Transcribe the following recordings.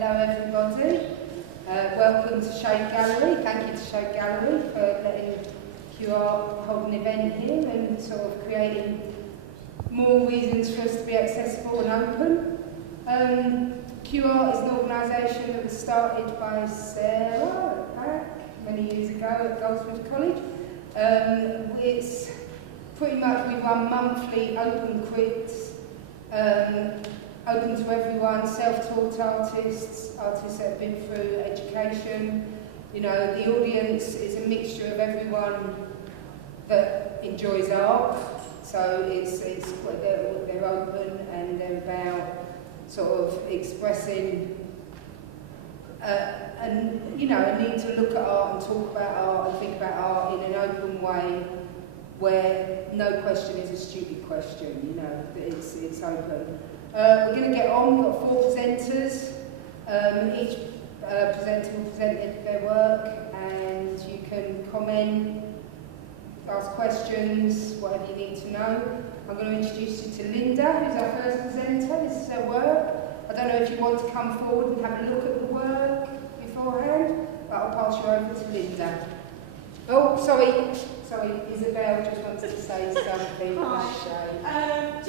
Hello everybody, welcome to Shape Gallery. Thank you to Shape Gallery for letting QR hold an event here and sort of creating more reasons for us to be accessible and open. QR is an organisation that was started by Sarah many years ago at Goldsmiths College. It's pretty much, we run monthly open crits, open to everyone, self-taught artists, artists that have been through education. You know, the audience is a mixture of everyone that enjoys art. So they're open and they're about sort of expressing and you know, a need to look at art and talk about art and think about art in an open way where no question is a stupid question, you know, it's open. We're going to get on, we've got 4 presenters. Each presenter will present their work and you can comment, ask questions, whatever you need to know. I'm going to introduce you to Linda, who's our first presenter. This is her work. I don't know if you want to come forward and have a look at the work beforehand, but I'll pass you over to Linda. Oh, sorry, Isabel just wanted to say something. Hi.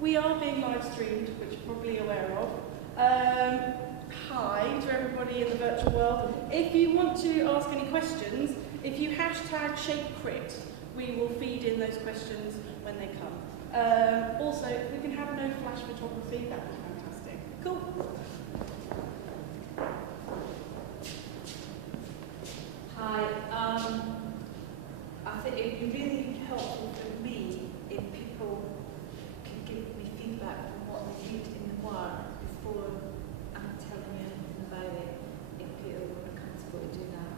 We are being live streamed, which you're probably aware of. Hi to everybody in the virtual world. If you want to ask any questions, if you hashtag ShapeCrit, we will feed in those questions when they come. Also, if we can have no flash photography, that would be fantastic. Cool. Hi. I think it would be really helpful for me if people could give me feedback on what they read in the work before I'm telling you anything about it, if people are comfortable to do that.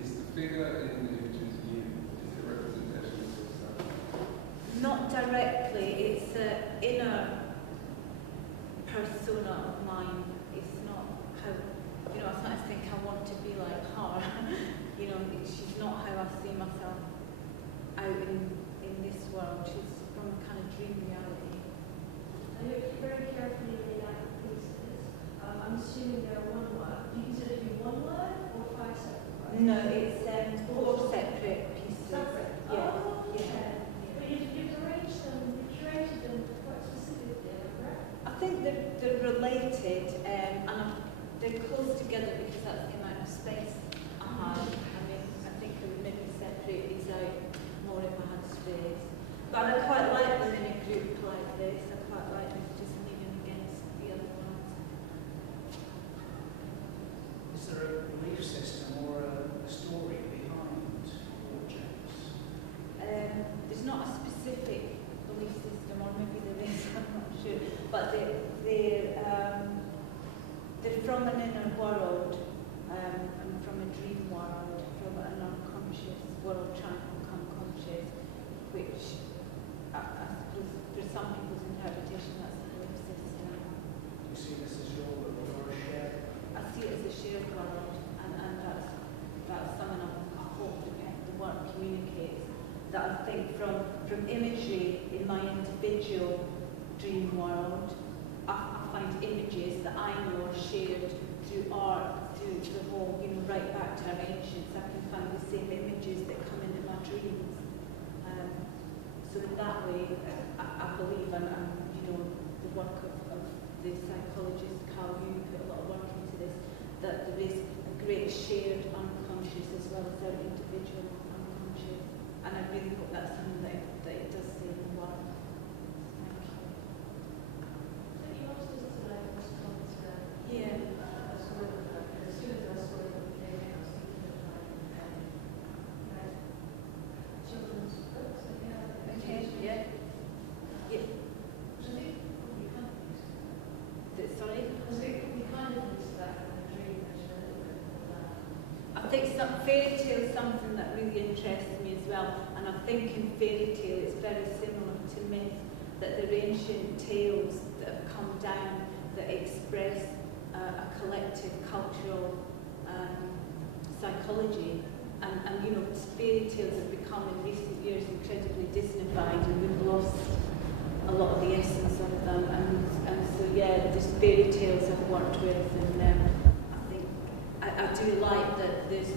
Is the figure in the images you, is it a representation of yourself? Not directly, it's an inner persona of mine. It's not how, you know, it's not I think I want to be like her. You know, she's not how I see myself out in this world. She's from a kind of dream reality. And you very carefully laid out the pieces. I'm assuming they're one word. Do you consider it to be one word or 5 separate words? No, it's 4 separate pieces. Separate? Yeah. Oh, okay. Yeah. But you've arranged them, you've curated them quite specifically, am I correct? I think they're related and they're close together because that's the amount of space I have. I mean, I think I would maybe separate these out more if I had space. But I quite like them in a group like this. I quite like them just leaning against the other ones. Is there a belief system or a story behind objects? There's not a specific belief system, or maybe there is, I'm not sure. But they're from an inner world, and from a dream world, from an unconscious world trying to become conscious, which I suppose for some people's interpretation that's a belief system. You see this as your world or a shared? I see it as a shared world, and that's something I hope the work communicates. That I think from imagery in my individual dream world, I find images that I know are shared through art, through the whole, you know, right back to our ancients. I can find the same images that come into my dreams. So in that way, I believe, and you know, the work of the psychologist Carl Jung put a lot of work into this, that there is a great shared unconscious as well as our individual unconscious. And I really hope that's something that it does say in the work. Thank you. So you asked us today what's come to Yeah. as soon as I saw it on the day, I was thinking of children's books. Okay. Yeah. Yeah. So I think probably kind of used to that. Sorry? I think we kind of used to that in a dream version a little bit of that. I think some fairy tale is something that really interests me as well, and I think in fairy tale it's very similar to myth, that they're ancient tales that have come down that express a collective cultural psychology, and you know, fairy tales have become in recent years incredibly details I've worked with, and I think I do like that there's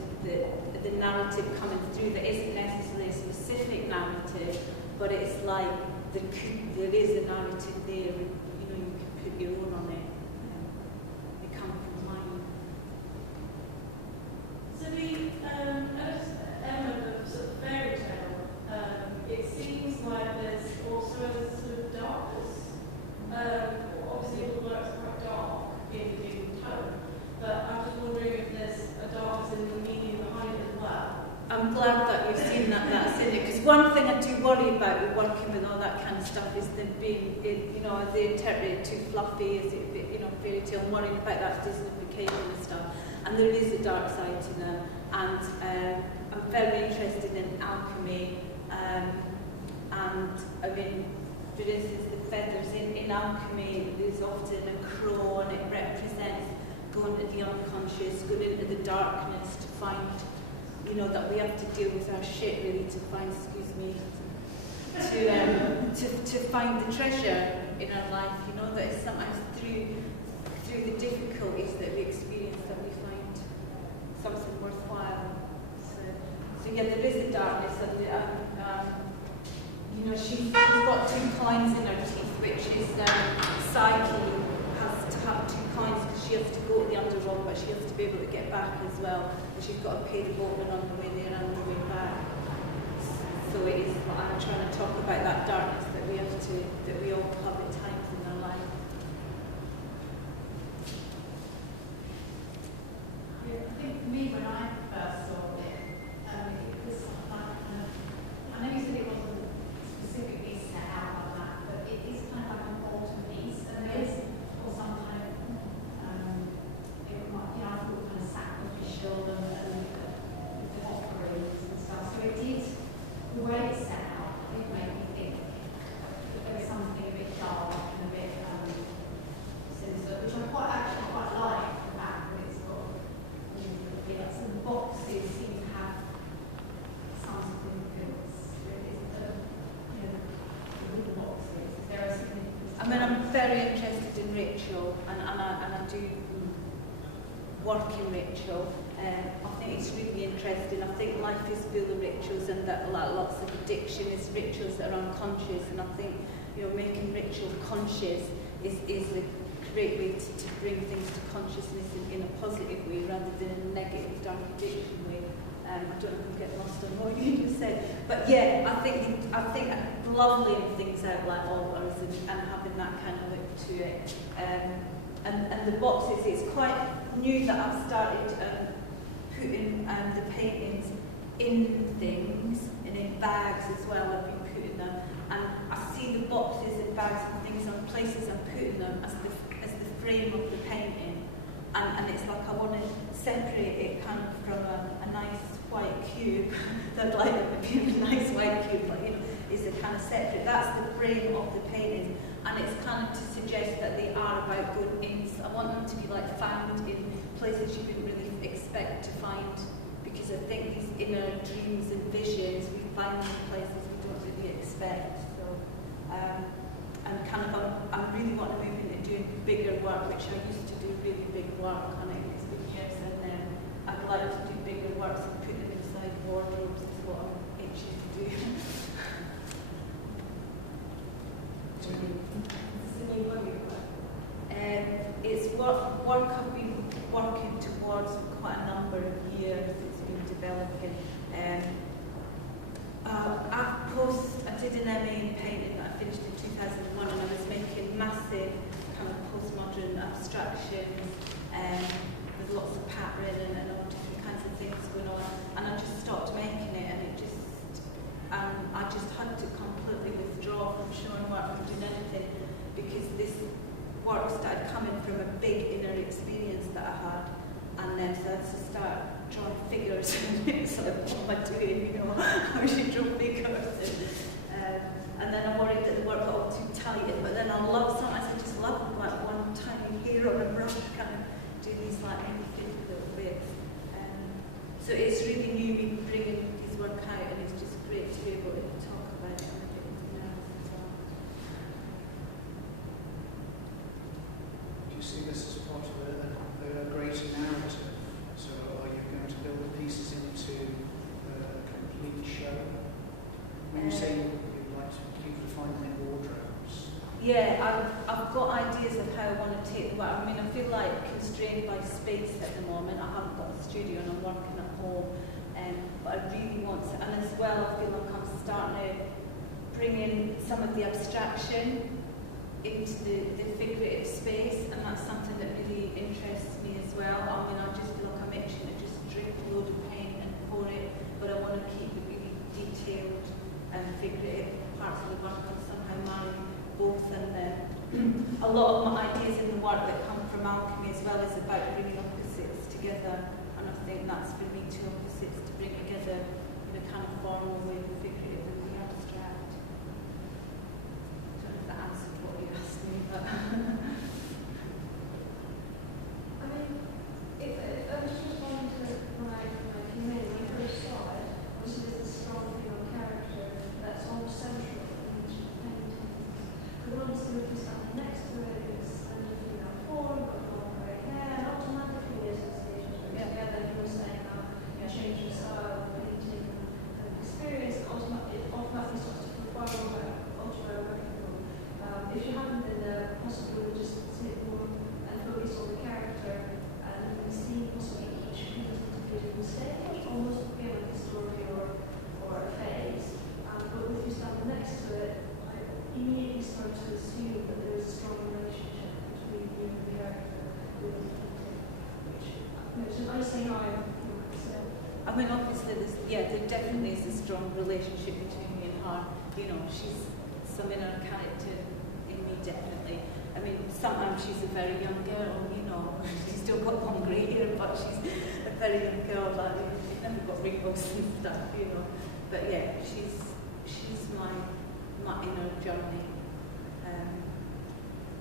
the narrative coming through that isn't necessarily a specific narrative, but it's like there is a narrative there, and you know, you can put your own on it. They come from mine. So the element of sort of fairy tale, it seems like there's also a sort of darkness. Obviously all the works are quite dark in tone, but I'm just wondering if there's a darkness in the meaning behind it as well. I'm glad that you've seen that's in it, because one thing I do worry about with working with all that kind of stuff is them being, you know, are they interpreted too fluffy, is it, you know, fairy tale? I'm worrying about that Disneyfication and stuff, and there is a dark side to them, and I'm very interested in alchemy, and I mean, for instance, the feathers in alchemy, there's often a crow, and it represents going to the unconscious, going into the darkness to find, you know, that we have to deal with our shit really to find, to find the treasure in our life, you know, that it's sometimes through the difficulties that we experience that we find something worthwhile. So yeah, there is a darkness, and you know, she's got 2 coins in her teeth, which is Psyche has to have 2 coins because she has to go to the underworld, but she has to be able to get back as well. And she's got to pay the boatman on the way there and on the way back. So it is. I'm trying to talk about that darkness that we all have at times in our life. Yeah, I think for me, when I first saw it, it was like I know you said it wasn't specifically set out like that, but it is kind of like an autumn piece, and there is or some kind of it might, you know, I thought it was kind of sacrificial and the offerings and stuff. So it did, the way it's set out, it made me think that there was something a bit dark and a bit sinister, which I actually quite like the fact that it's got, you know, the bits and the boxes seem to have some significance. You know, the little boxes. Is there a significance? I mean, I'm very interested in ritual, and I do work in ritual. I think it's really interesting. I think life is full of rituals, and that lots of addiction is rituals that are unconscious. And I think, you know, making ritual conscious is a great way to bring things to consciousness in a positive way rather than in a negative, dark addiction way. I don't know if I'm getting lost on what you just said, but yeah, I think lovelying things out like altars and having that kind of look to it. And the boxes, it's quite new that I've started putting the paintings in things and in bags as well. I've been putting them, and I see the boxes and bags and things on places I'm putting them as the frame of the painting, and it's like I want to separate it kind of from a nice white cube that like a nice white cube, but you know, is a kind of separate. That's the frame of the painting, and it's kind of to suggest that they are about good ins. I want them to be like found in places you wouldn't really expect to find, because I think these inner dreams and visions we find them in places we don't really expect. So, and kind of I really want to move into doing bigger work, which I used to do really big work on it. It's been years, and I'd like to do bigger works and put them inside wardrobes. Is what I'm itching to do. It's work I've been working towards for quite a number of years. It's been developing. I did an MA in painting that I finished in 2001, and I was making massive kind of postmodern abstractions with lots of pattern and all different kinds of things going on. And I just stopped making it, and I just had to completely withdraw from showing work and doing anything, because this work started coming from a big inner experience that I had, and then so I had to start drawing figures, and it's like, what am I doing, you know, I should draw figures, and then I'm worried that the work got all too tight, but then sometimes I just love like one tiny hair on a brush, kind of do these like anything little bits, so it's really new me bringing this work out, and it's just great to be able to talk about it and get into nerves as well. Do you see this You say you'd like to keep refining their wardrobes. Yeah, I've got ideas of how I want to take the work. I mean, I feel like constrained by space at the moment. I haven't got a studio and I'm working at home. But I really want to, and as well, I feel like I'm starting to bring in some of the abstraction into the figurative space, and that's something that really interests me as well. I mean, I just feel like I'm itching to just drip a load of paint and pour it, but I want to keep the really detailed and figurative parts of the work and somehow marry both. And a lot of my ideas in the work that come from alchemy as well is about bringing opposites together, and I think that's for me two opposites to bring together in a kind of formal way, the figurative and the abstract. I don't know if that answered what you asked me, but I mean, if I was just responding to my community, my first slide, obviously there's a strong female character that's almost central in each of the paintings. The ones who are standing next to it is under female form, but long grey hair, and automatically the associations are together. You were saying how you change your style of painting and experience, it automatically starts to perform autobiographical. If you hadn't been there, possibly just sit more and focus on the character and you see possibly each piece interviewed in the stage, almost feel like a story or a phase. But if you stand next to it, I immediately start to assume that there is a strong relationship between you and the character with the painting, which is I say how I feel myself. I mean, obviously, there definitely is a strong relationship between me and her. You know, she's some inner character in me, definitely. I mean, sometimes she's a very young girl, you know, she's still got long grey hair, but she's a very young girl, like, she's never got wrinkles and stuff, you know. But yeah, she's my inner journey.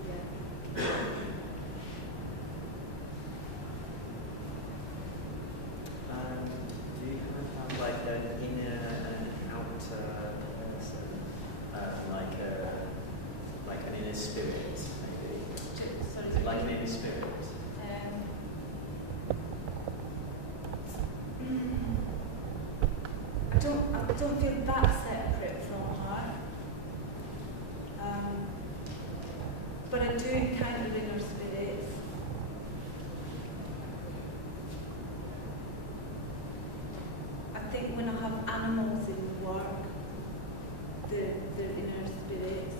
Yeah. Do you kind of have like an inner and outer person, like an inner spirit, maybe? Sorry, Is it like an inner spirit? I don't feel that separate from her. But I do encounter inner spirits. I think when I have animals in the work, they're inner spirits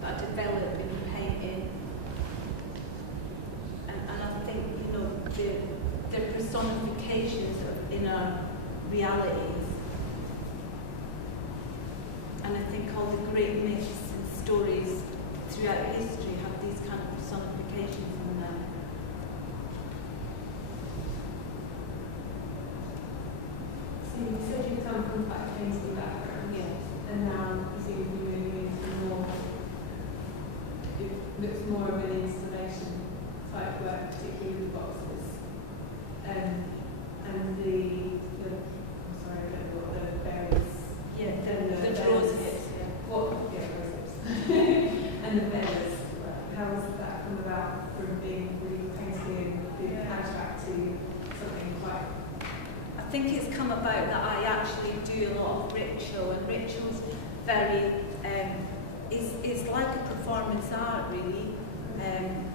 that I develop in painting. And I think, you know, they're personifications of inner realities. And I think all the great myths and stories throughout history have these kind of personifications in them. So you said you come from quite a painting background, Yes. and now you seem to be moving into more, it looks more of an installation type work, particularly with boxes. And I'm sorry, I don't know what the berries. Yeah, the the roses. Roses. And the feathers. How has that come about from being really painting the abstract to something quite? I think it's come about that I actually do a lot of ritual, and ritual's very, it's like a performance art really. And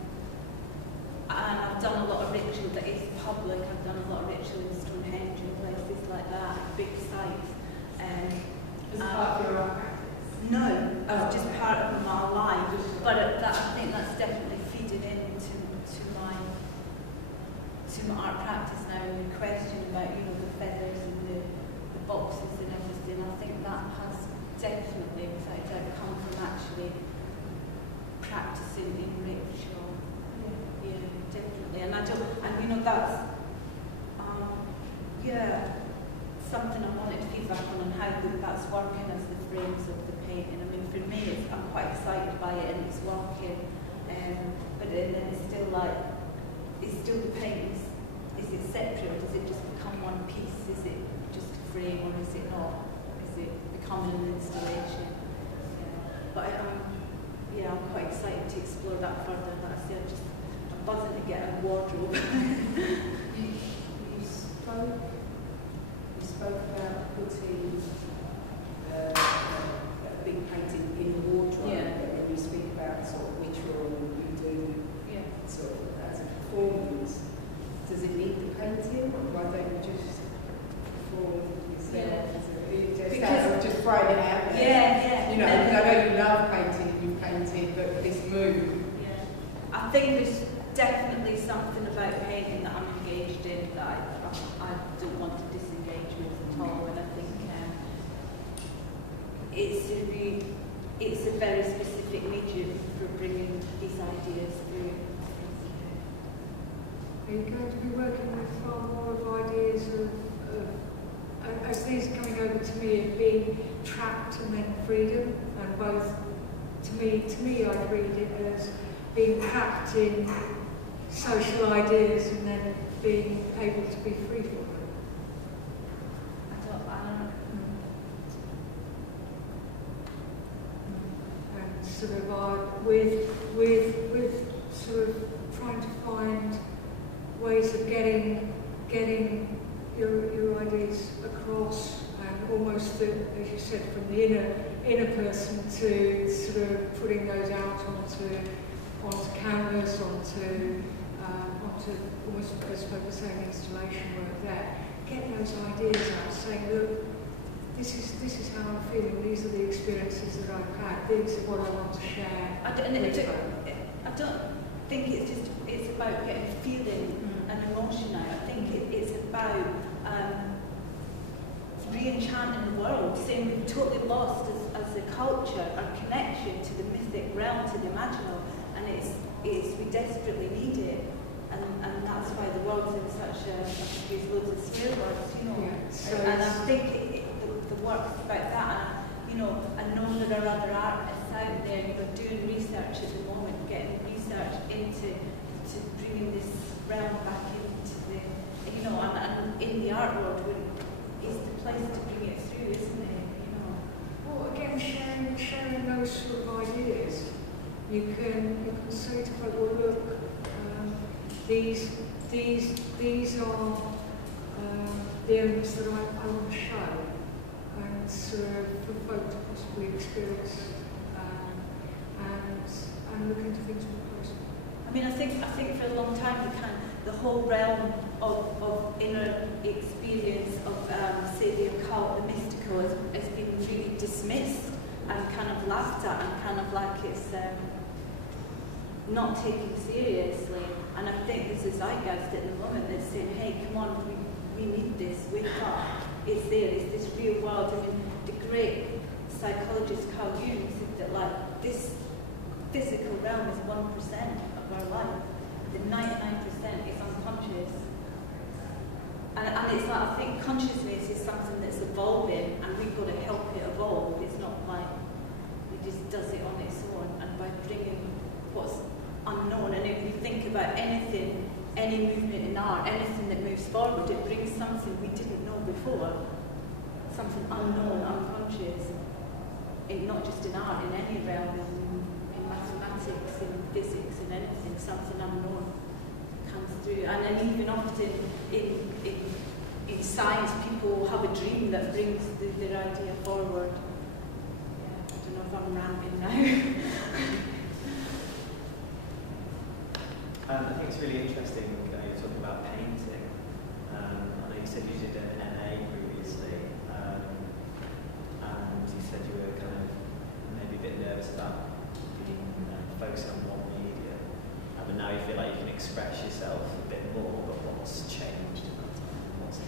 I've done a lot of ritual that is public. I've done a lot of ritual in Stonehenge and places like that, big sites. As part of your art practice? No, as just part of my life. But I think that's definitely feeding into my art practice now. And the question about, you know, the feathers and the boxes and everything, I think that has definitely, without a doubt, come from actually practicing in ritual. Yeah, definitely. And you know, that's something I wanted to feedback on, and how that's working as the frames of the painting. I mean, for me, I'm quite excited by it, and it's working. But then it's still like, it's still the painting. Is it separate, or does it just become one piece? Is it just a frame, or is it not? Is it becoming an installation? But I'm quite excited to explore that further. Like I say, I'm buzzing to get a wardrobe. You spoke about putting I think there's definitely something about painting that I'm engaged in that I don't want to disengage with at all, and I think it's a very specific medium for bringing these ideas through. Are you going to be working with far more of ideas of as these are coming over to me, of being trapped and then freedom, and both, to me I read it as being trapped in social ideas and then being able to be free from them. I don't know. And sort of with sort of trying to find ways of getting your ideas across, and almost, as you said, from the inner person to sort of putting those out onto canvas, onto almost, as I was saying, installation work there. Get those ideas out, saying, look, this is how I'm feeling. These are the experiences that I've had. These are what I want to share. I don't think it's about getting feeling and emotion out. I think it's about re-enchanting the world, saying we've totally lost as a culture our connection to the mythic realm, to the imaginal, and we desperately need it, and that's why the world's in such a use loads of swear words, you know. Yeah, so and I think the work's about that. And, you know, I know there are other artists out there who are doing research at the moment, getting research into bringing this realm back into the, you know, and in the art world is the place to bring it through, isn't it? You know. Well, again, sharing those sort of ideas, you can say to people, well, look, these are the elements that I want to show, and for folk to possibly experience and look into things more closely. I mean, I think for a long time the whole realm of inner experience of, say, the occult, the mystical, has been really dismissed and kind of laughed at, and kind of like it's not taken seriously. And I think there's a zeitgeist at the moment that's saying, hey, come on, we need this, wake up. It's there, it's this real world. I mean, the great psychologist Carl Jung said that, like, this physical realm is 1% of our life. The 99% is unconscious. And it's like, I think consciousness is something that's evolving, and we've got to help it evolve. It's not like it just does it on its own. And by bringing what's unknown, and if we think about anything, any movement in art, anything that moves forward, it brings something we didn't know before, something unknown, unconscious, not just in art, in any realm, in mathematics, in physics, in anything, something unknown comes through. And then even often in science, people have a dream that brings their idea forward. Yeah, I don't know if I'm ranting now. I think it's really interesting you're talking about painting. I know you said you did an MA previously, and you said you were kind of maybe a bit nervous about being focused on one medium, but now you feel like you can express yourself a bit more. But what's changed in that time? What's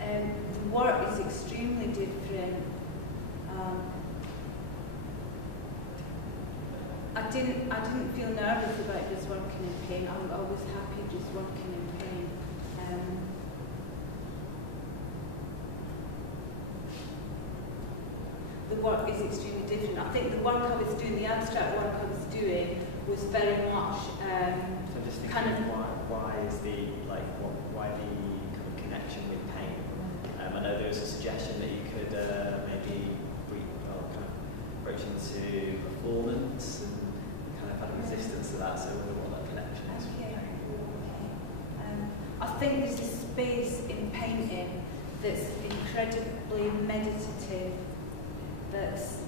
the work is extremely different. I didn't feel nervous about just working in paint. I was happy just working in paint. The work is extremely different. I think the work I was doing, the abstract work I was doing, was very much so just thinking kind of why the kind of connection with paint? I know there was a suggestion that you could maybe kind of approach into performance and kind of had a resistance to that, so I wonder what that connection is. I think there's a space in painting that's incredibly meditative, that's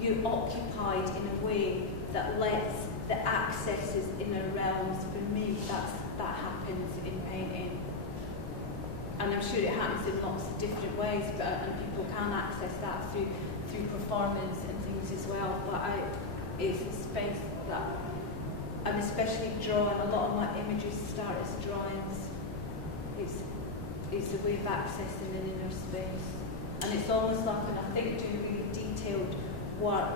you're occupied in a way that lets the accesses inner realms. For me, that happens in painting, and I'm sure it happens in lots of different ways. And people can access that through performance and things as well. But is a space that I'm especially drawing. A lot of my images start as drawings. It's a way of accessing an inner space. And it's almost like when I think doing really detailed work,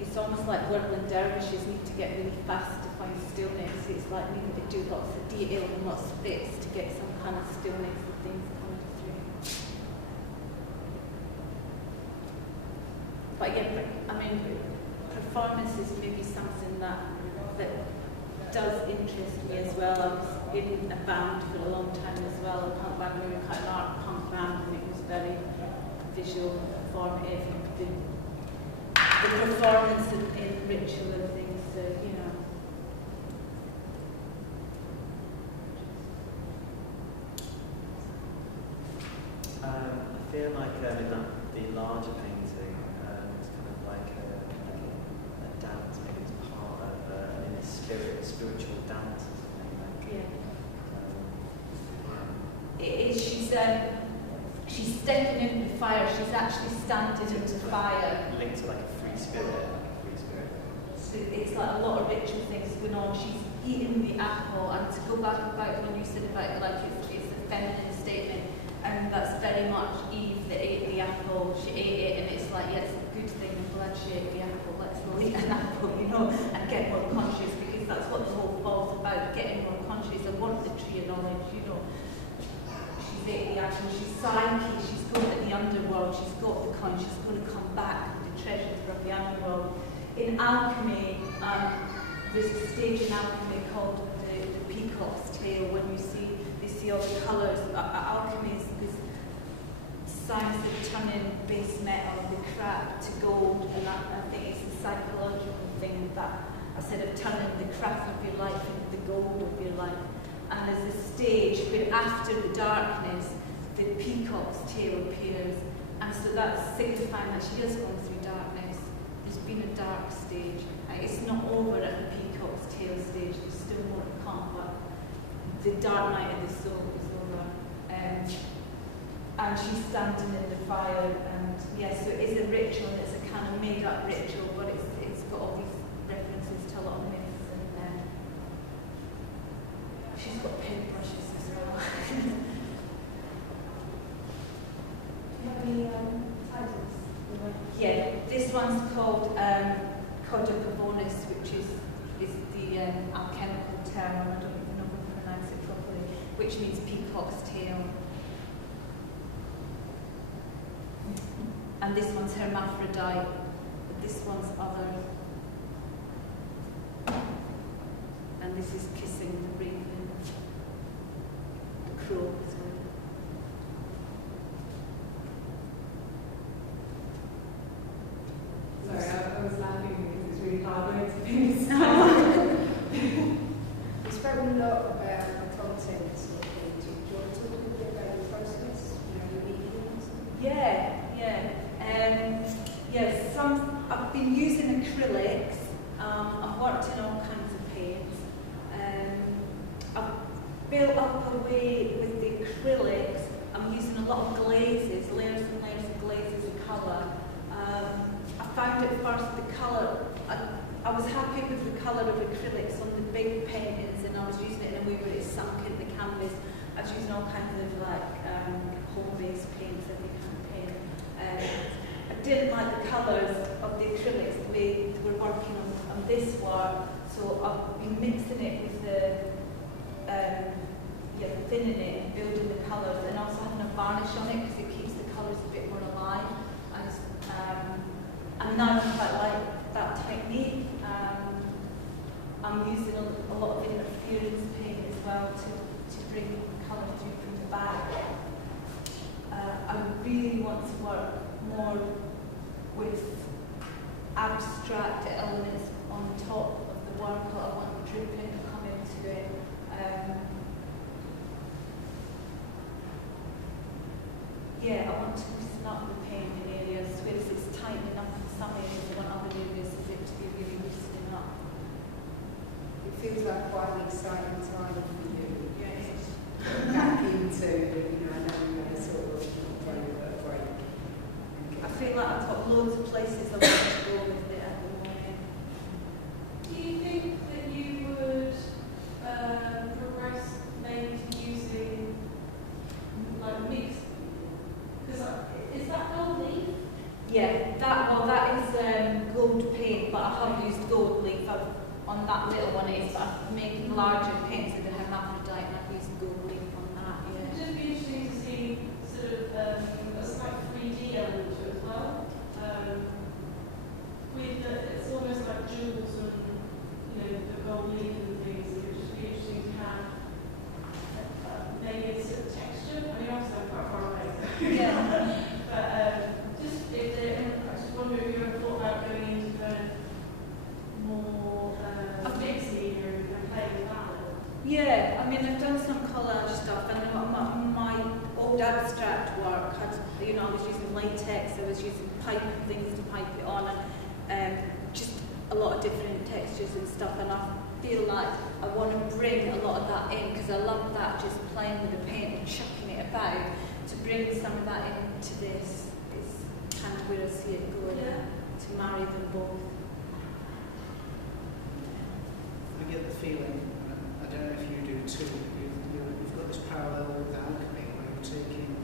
it's almost like whirling dervishes need to get really fast to find stillness. It's like needing to do lots of detail and lots of bits to get some kind of stillness and things coming through. But yeah, I mean, performance is maybe something that does interest me as well. I was in a band for a long time as well, a punk band. We were kind of an art punk band, and it was very visual, performative. The performance in ritual and things, you know. I feel like in the larger painting, it's kind of like a dance, maybe it's part of a spiritual dance or something. Like, yeah. It is. She's stepping into the fire. She's actually standing in the fire. Linked to like a free spirit. So it's like a lot of ritual things going on. She's eating the apple, and to go back about when you said about like it's a feminine statement, and that's very much Eve that ate the apple. She ate it, and it's like, yeah, it's a good thing. I'm glad she ate the apple. Let's all eat an apple, you know, and get more conscious, because that's what the whole fall's about: getting more conscious. I want the tree of knowledge, you know. She's ate the apple. She's Psyche. She's going to the underworld. She's got the coin. She's going to come back with the treasures from the underworld. In alchemy, there's a stage in alchemy called the peacock's tail. When you see all the colours. Alchemy is this science of turning base metal, the crap, to gold, and that, I think it's a psychological thing that I said of turning the crap of your life into the gold of your life. And there's a stage where after the darkness, the peacock's tail appears, and so that's signifying that she is going through darkness. There's been a dark stage. It's not over at the peacock's tail stage. There's still more to come, but the dark night of the soul is over. And she's standing in the fire, and yes, so it is a ritual, and it's a kind of made-up ritual, but it's got all these references to a lot of myths, and she's got paintbrushes as well. Do you have any titles? Yeah, this one's called Coda Pavonis, which is the alchemical term, and I don't even know how to pronounce it properly, which means peacock's tail. And this one's hermaphrodite, but this one's other. And this is kissing the raven, the crow, sorry. Sorry, I was laughing because it's really hard work to finish. We spoke a lot about the content of the painting. Do you want to talk a little bit about the process? You know, your mediums? Yeah. Yes, I've been using acrylics. I've worked in all kinds of paints. I've built up a way with the acrylics. I'm using a lot of glazes, layers and layers of glazes of colour. I found at first the colour, I was happy with the colour of acrylics on the big paintings, and I was using it in a way where it sunk in the canvas. I was using all kinds of like home-based paints, every kind of paint. I didn't like the colours of the acrylics the way they were working on this work, so I've been mixing it with the thinning it and building the colours, and also having a varnish on it because it keeps the colours a bit more alive. And now I quite like that technique. I'm using a lot of interference paint as well to bring colour through from the back. I really want to work more with abstract elements on top of the work. I want dripping to come into it. I want to loosen up the paint in areas, whereas it's tightening up in some areas, and other areas is it to be really loosening up. It feels like quite an exciting time for you. Yes. Back into, I know you had a sort of break. I feel like I've got loads of places I want to go with it at the Yeah, that is gold paint, but I have used gold leaf. On that little one is, but I'm making larger paints with the hermaphrodite, and I've used gold leaf on that. Yeah. It'd just be interesting to see sort of a slight 3D element to it as well. It's almost like jewels and the gold leaf and things. It would just be interesting to have maybe a sort of texture. I mean, obviously I'm quite far away, so Yeah. but just if I just wonder if you ever thought about going into kind of more mixing and playing with that. Yeah, I mean, I've done some collage stuff, and my old abstract work had, I was using latex, I was using pipe and things to pipe it on, and just a lot of different textures and stuff, and I feel like I want to bring a lot of that in, because I love that, just playing with the paint and chucking it about. To bring some of that into this is kind of where I see it going, to marry them both. I get the feeling, I don't know if you do too, you've got this parallel with alchemy where you're taking,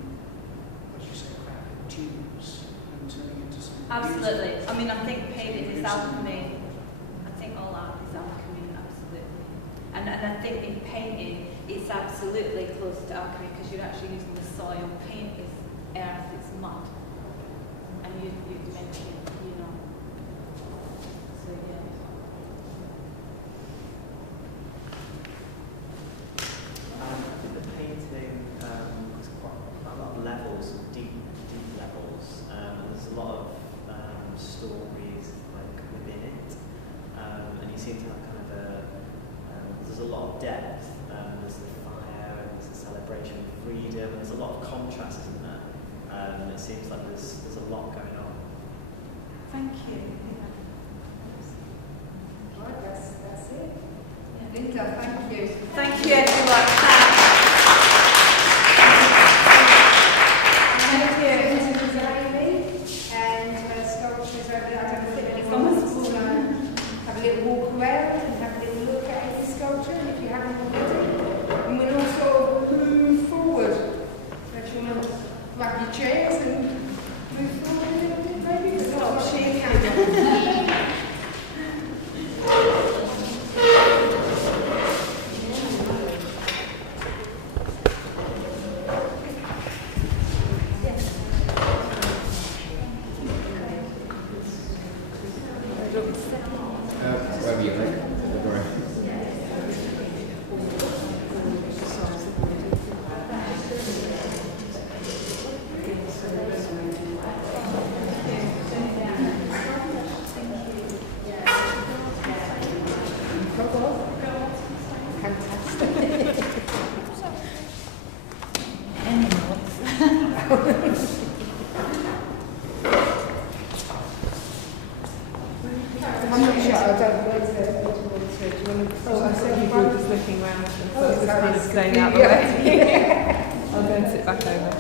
as you say, crappy tubes and turning it into something. Absolutely. beautiful. I mean, I think painting is alchemy. I think all art is alchemy, absolutely. And I think in painting, it's absolutely close to alchemy because you're actually using the soil. Paint is earth, it's mud. And you mentioned, so yeah. I think the painting has quite a lot of levels, deep levels, and there's a lot of stories like within it, and you seem to have kind of there's a lot of depth. There's the fire, and there's the celebration of freedom, and there's a lot of contrast, isn't there? It seems like there's a lot going on. Thank you. Right, that's it. Linda, thank you. Thank you, everyone. Thank you. This is Amy, and sculptures over there. I don't think anyone's going to have a little walk around and have a little look at any sculpture, and if you haven't already. And we'll also move forward. So if you want to grab your chairs and move forward a little bit, maybe. There's a lot of sheer camera. Wherever you like. I'm not sure. I don't know. Do you want to? Oh, I said you were just looking around and Oh, just sorry. kind of staying out the way. I'll go and sit back over.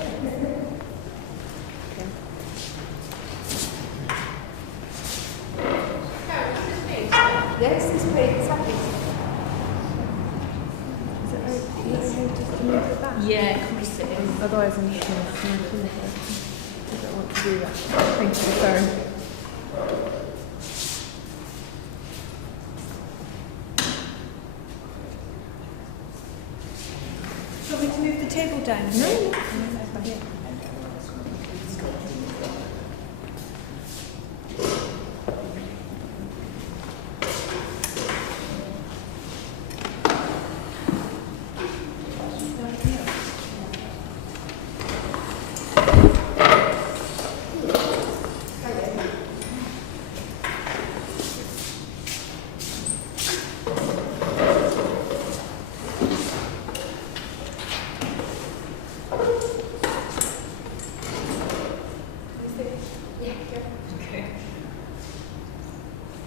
Yes, it's big. It's happy. Yeah, of course it is. Otherwise I'm just going to smash into it. I don't want to do that. Thank you, sorry. Do you want me to move the table down? No.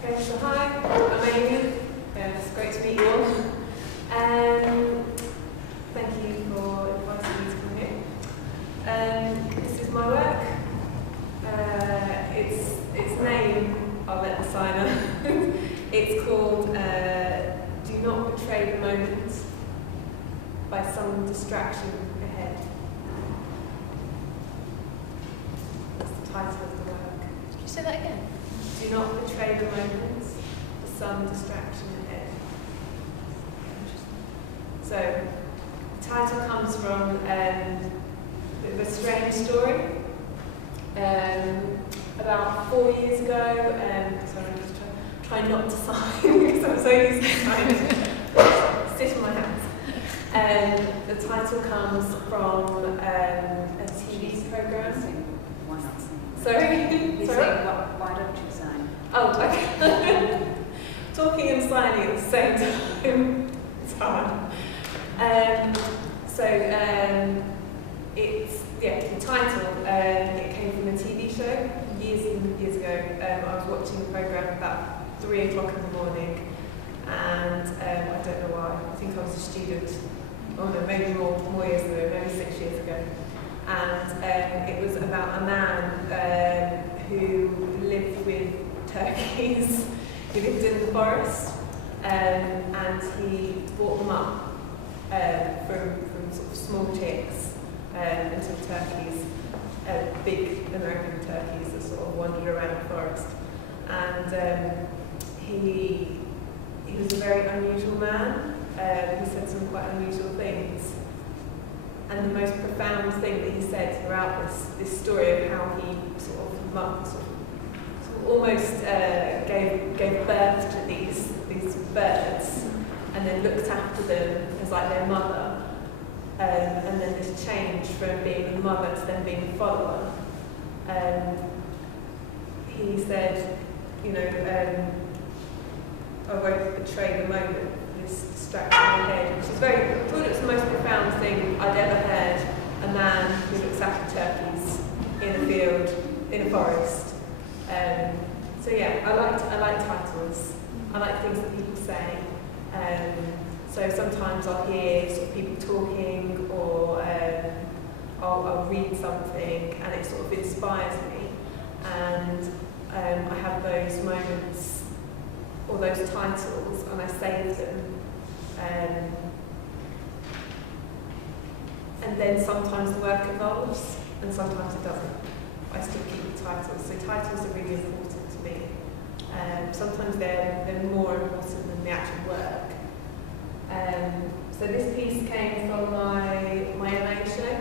Okay, so hi, I'm Amy. It's great to meet you all. Thank you for inviting me to come here. This is my work. Its name, I'll let the signer. It's called Do Not Betray the Moment by Some Distraction Ahead. That's the title of the work. say that again? Do not betray the moment for some distraction ahead. So, the title comes from a bit of a strange story. About 4 years ago, sorry, I'm just trying not to sign because I'm so used to signing. Sit on my hands. The title comes from a TV programme. Why not sign? Sorry? He's Sorry? saying, why don't you sign? Oh, okay. Talking and signing at the same time. It's hard. It's, the title, it came from a TV show years and years ago. I was watching a programme about 3 o'clock in the morning, and I don't know why, I think I was a student, oh no, maybe more years ago, maybe 6 years ago. And it was about a man who lived with turkeys. He lived in the forest, and he brought them up from sort of small chicks into turkeys, big American turkeys that sort of wandered around the forest. And he was a very unusual man. He said some quite unusual things. And the most profound thing that he said throughout this story of how he sort of almost gave birth to these birds, and then looked after them as like their mother, and then this change from being a mother to then being a follower. He said, I won't betray the moment, this distraction ahead, which is I thought it was the most profound thing I'd ever heard. A man who looks after turkeys in a field, in a forest. So yeah, I like titles. I like things that people say. So sometimes I'll hear sort of people talking, or I'll read something, and it sort of inspires me. And I have those moments, or those titles, and I save them. And then sometimes the work evolves, and sometimes it doesn't. I still keep the titles. So titles are really important to me. Sometimes they're more important than the actual work. So this piece came from my MA show,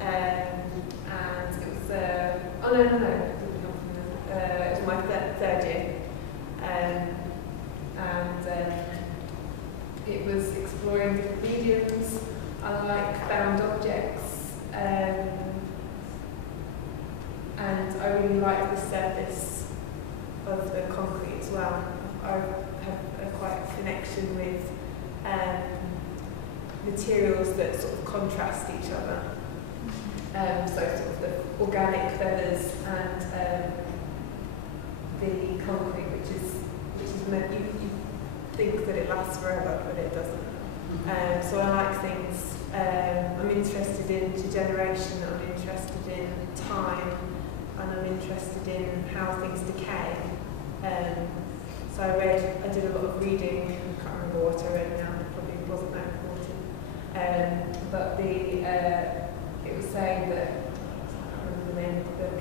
and it was it was my third year, and it was exploring different mediums. I like found objects, and I really like the surface of the concrete as well. I have quite a connection with materials that sort of contrast each other. So sort of the organic feathers and the concrete, which is meant you think that it lasts forever, but it doesn't. So I like things. I'm interested in degeneration. I'm interested in time, and I'm interested in how things decay. So I did a lot of reading. I can't remember what I read now. It probably wasn't that important. But it was saying that, I can't remember the name of the book,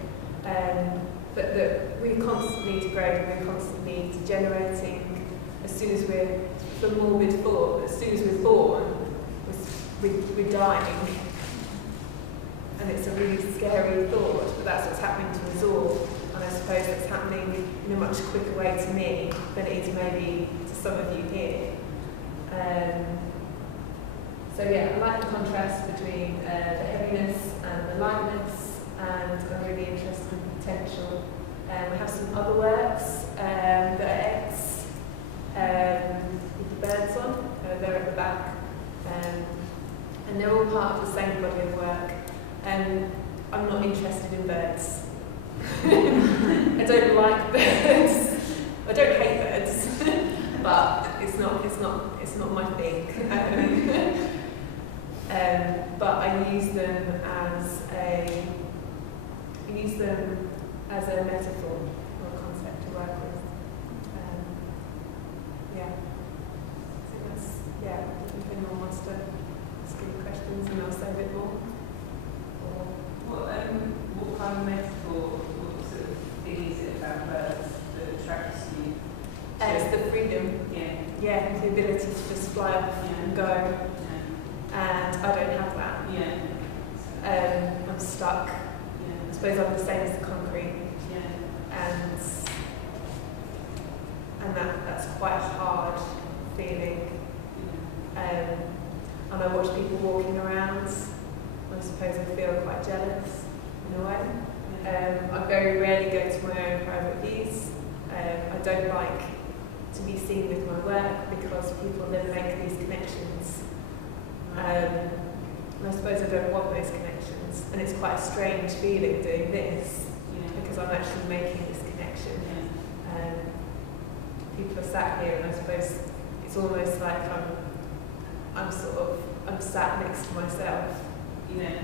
but that we're constantly degrading, we're constantly degenerating. As soon as the morbid thought, as soon as we're born, we're dying. And it's a really scary thought, but that's what's happening to us all. And I suppose it's happening in a much quicker way to me than it is maybe to some of you here. So yeah, I like the contrast between the heaviness and the lightness, and I'm really interested in the potential. We have some other works that are X, with the birds on, they're at the back, and they're all part of the same body of work. I'm not interested in birds. I don't like birds. I don't hate birds, but it's not my thing. But I use them as a metaphor or a concept to work with. Yeah. I think that's if anyone wants to ask any questions, and I'll say a bit more. What kind of metaphor, what sort of thing is it about suppose I'm the same as the concrete, and that's quite a hard feeling. And I watch people walking around. I suppose I feel quite jealous in a way. I very rarely go to my own private views. I don't like to be seen with my work because people then make these connections. And I suppose I don't want those connections. And it's quite a strange feeling doing this because I'm actually making this connection. People are sat here, and I suppose it's almost like I'm sat next to myself.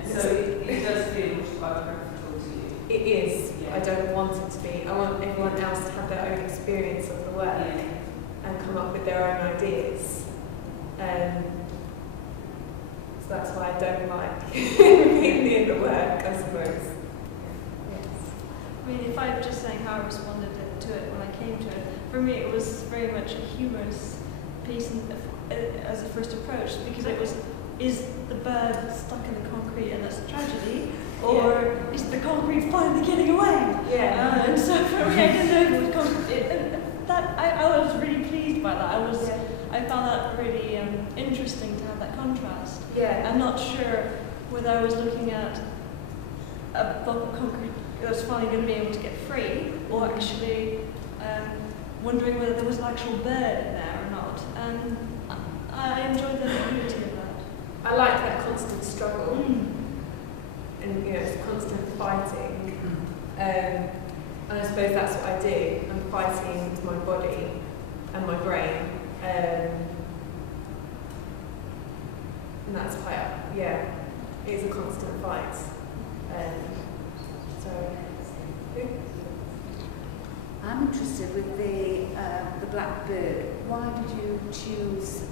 So it does feel quite practical to you. It is. I don't want it to be. I want everyone else to have their own experience of the work and come up with their own ideas. So that's why I don't like being near the work, I suppose. Yes. I mean, if I'm just saying how I responded to it when I came to it, for me it was very much a humorous piece as a first approach, because it was, is the bird stuck in the concrete and that's a tragedy, or is the concrete finally getting away? Yeah. And so for me, I didn't know if it was concrete. I was really pleased by that. I found that really interesting to have that contrast. Yeah. I'm not sure whether I was looking at a block of concrete that was finally going to be able to get free, or actually wondering whether there was an actual bird in there or not. And I enjoyed the ambiguity of that. I like that constant struggle, and it's constant fighting. And I suppose that's what I do. I'm fighting with my body and my brain. And that's quite, it is a constant fight. I'm interested with the blackbird. Why did you choose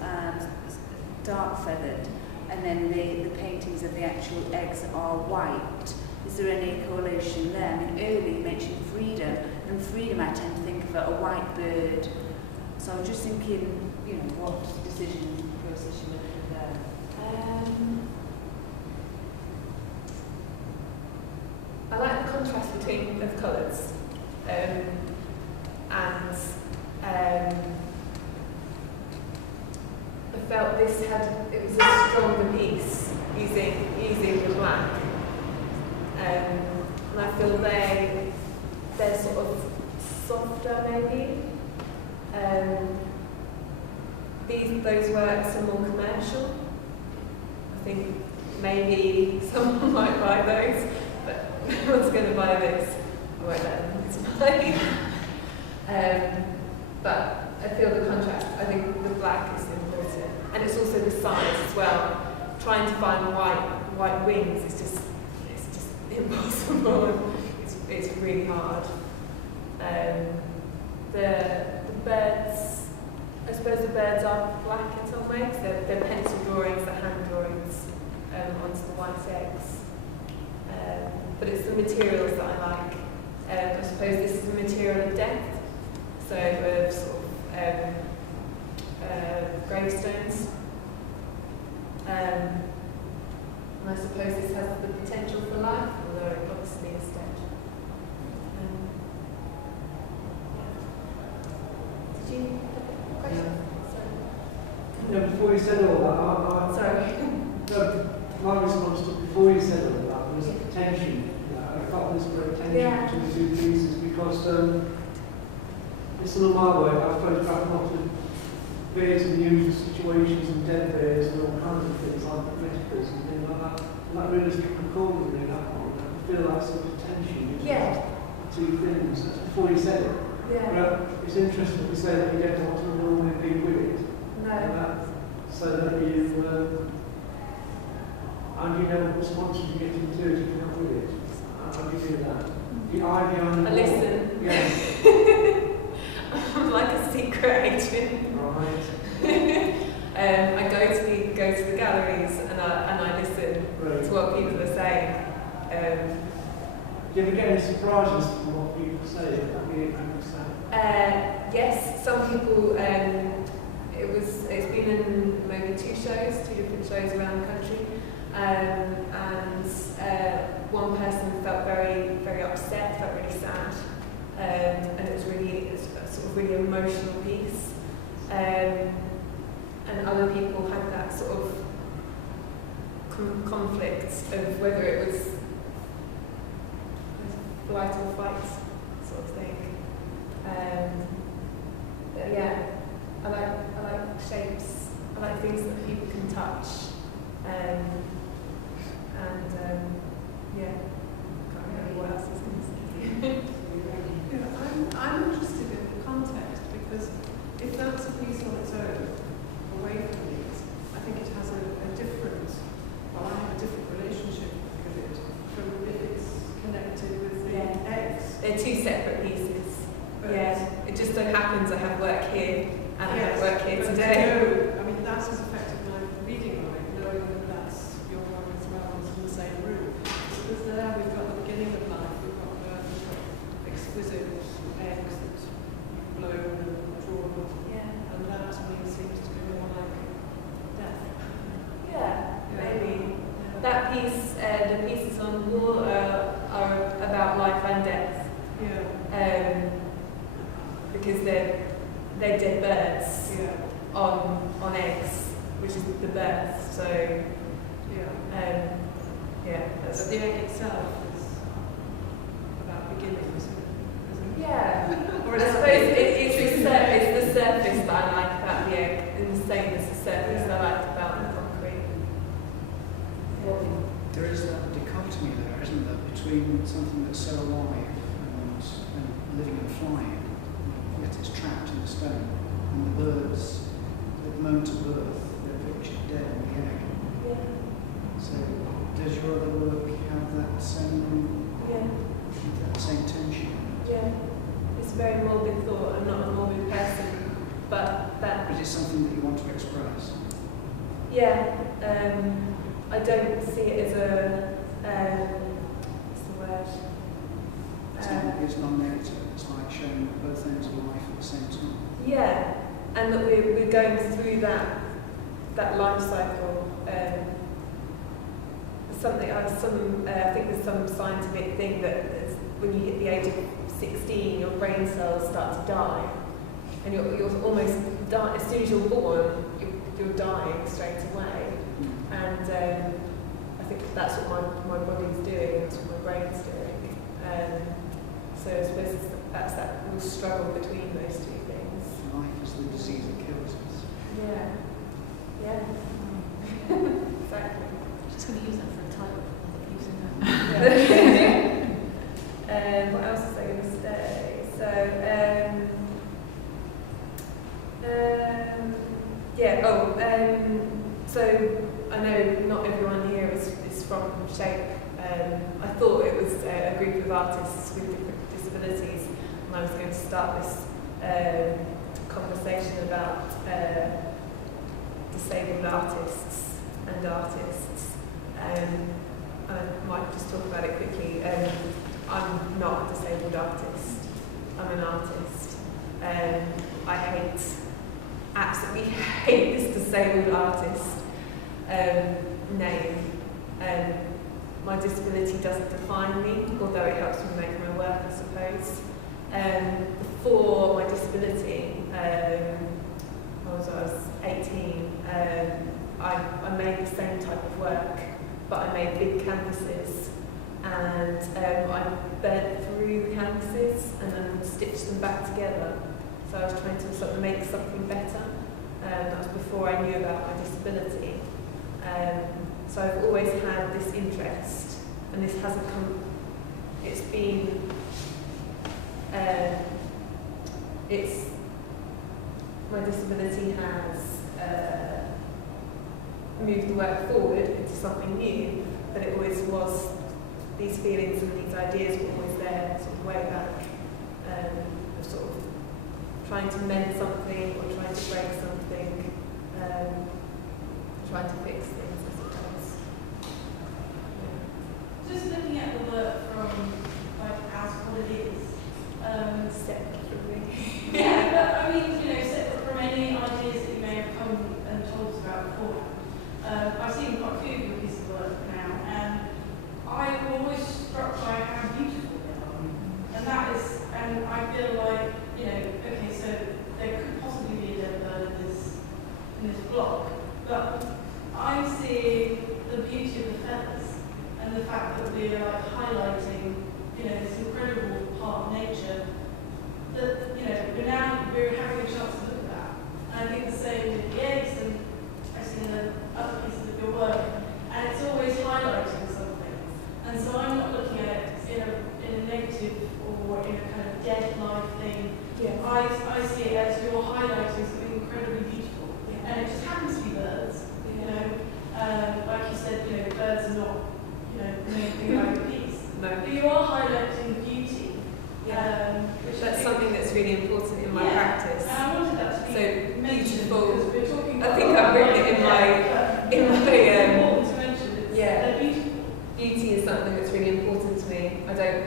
dark feathered, and then the paintings of the actual eggs are white? Is there any correlation there? I mean, earlier you mentioned freedom, and freedom I tend to think of a white bird. So I was just thinking, what decision process you went through there. I like the contrast between the colours, and I felt it was a stronger piece using the black, and I feel they're sort of softer maybe. Those works are more commercial. I think maybe someone might buy those, but no one's going to buy this. I won't let them to buy. But I feel the contrast. I think the black is important, and it's also the size as well. Trying to find white wings is just impossible. It's really hard. The birds, I suppose the birds are black in some ways. They're pencil drawings, they're hand drawings onto the white eggs. But it's the materials that I like. I suppose this is a material of death, so of sort of gravestones. And I suppose this has the potential for life, although it obviously is dead. Did you have a question? No, before you said all that, Sorry. No, my response to before you said all that was tension. I felt this great tension between the two pieces because in some of my work I've photographed lots of various unusual situations and dead birds and all kinds of things like metaphors and things like that. And that really struck a chord with me, that one. I feel that sort of tension between two things. That's before you said it. Yeah. But it's interesting to say that you don't want to normally be with it. No. So that you, and you know what responses you get into it if you're not with it. How do you do that? The eye behind the I listen. Yeah. I'm like a secret agent. Right. I go to the galleries and I listen to what people are saying. Do you ever get any surprises from what people say? Yes, some people. It's been in maybe two different shows around the country, and one person felt very, very upset, felt really sad, and it was a sort of really emotional piece. And other people had that sort of conflict of whether it was flight or fight sort of thing. But yeah, I like shapes. I like things that people can touch. Yeah, can't remember what else I was going to say. Yeah, I'm interested in the context, because if that's a piece on its own, away from these, I think it has a different, well, I have a different relationship with it from if it's connected with the eggs. They're two separate pieces. But Yeah, it just so happens I have work here and I have work here but today. I mean, that has affected my reading of it, knowing that that's your work as well, it's in the same room. Because there we've got the beginning of life, we've got birth, we've got exquisite eggs that blow and draw, Yeah. and that to me seems to be more like death. Yeah, maybe. That piece, the pieces on the wall are about life and death. Yeah. Because they're dead birds Yeah. on eggs, which is the birth. So Yeah. yeah, that's But the egg itself is about beginnings, isn't it? yeah. Or I is it- suppose it's the surface that I like about the egg, and the same as the surface I like about the concrete. There is that dichotomy there, isn't there, between something that's so alive and living and flying, yet it's trapped in the stone, and the birds, at the moment of birth, they're pictured dead in the egg. Yeah. So does your other work have that same, Yeah. that same tension? Yeah. It's a very morbid thought. I'm not a morbid person, but that. Is it something that you want to express? Yeah. I don't see it as a. What's the word? It's non-negative. It's like showing both ends of life at the same time. Yeah, and that we're going through that life cycle. I think there's some scientific thing that when you hit the age of 16, your brain cells start to die, and you're almost die as soon as you're born. You're dying straight away, and I think that's what my body's doing. That's what my brain's doing. So I suppose that's that real struggle between those two things. Life is the disease that kills us. Yeah. Yeah. Exactly. I'm just going to use that for a title. I think using that. What else was I going to say? So, so I know not everyone here is from Shape. I thought it was a group of artists with different disabilities, and I was going to start this conversation about disabled artists and artists. I might just talk about it quickly. I'm not a disabled artist. I'm an artist. I absolutely hate this disabled artist name. My disability doesn't define me, although it helps me make my work, I suppose. Before my disability, I was 18, I made the same type of work, but I made big canvases, and I burnt through the canvases and then stitched them back together. So I was trying to sort of make something better. That was before I knew about my disability. So I've always had this interest, and this hasn't come, it's been, my disability has moved the work forward into something new, but it always was, these feelings and these ideas were always there, sort of way back, sort of trying to mend something or trying to break something, trying to fix things, I suppose. Just looking at the work from like as what it is. Separate from me. Yeah, but I mean, you know, separate from any ideas that you may have come and told us about before. I've seen quite a few of your pieces of work like highlighting, you know, this incredible part of nature that, you know, we're having a chance to look at that. And I think the same with the eggs, and I've seen other pieces of your work, and it's always highlighting something. And so I'm not looking at it in a negative or in a kind of dead life thing. Yeah. I see it as you're highlighting something incredibly beautiful. Yeah. And it just happens to be birds, you Yeah. know. Like you said, you know, birds are not, you know, the main thing about your piece. No. But you are highlighting beauty. Yeah. Which I That's think- something that's really important in my Yeah. practice. And I wanted that to be So mentioned beautiful. because we're talking I about think I've written it in my it's important to mention it's, yeah. they're beautiful. Beauty is something that's really important to me. I don't,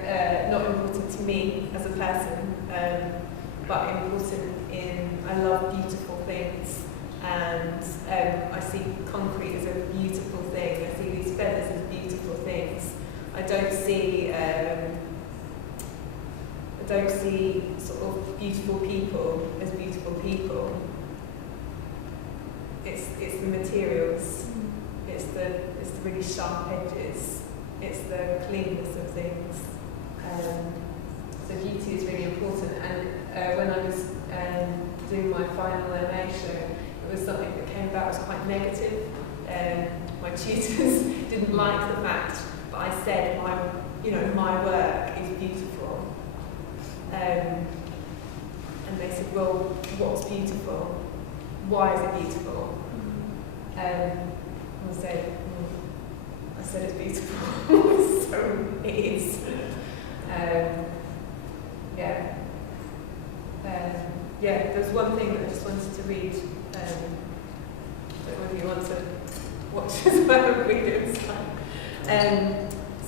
not important to me as a person, but important in, I love beautiful things. And I see concrete as a beautiful thing. I see these feathers as beautiful things. I don't see sort of beautiful people as beautiful people. It's the materials. It's the really sharp edges. It's the cleanness of things. So beauty is really important. And when I was doing my final MA show, it was something that came about as quite negative. My tutors didn't like the fact that I said my work is beautiful. And they said, well, what's beautiful? Why is it beautiful? I said it's beautiful, so it is. There's one thing that I just wanted to read. I don't know if you want to watch as well and read it inside.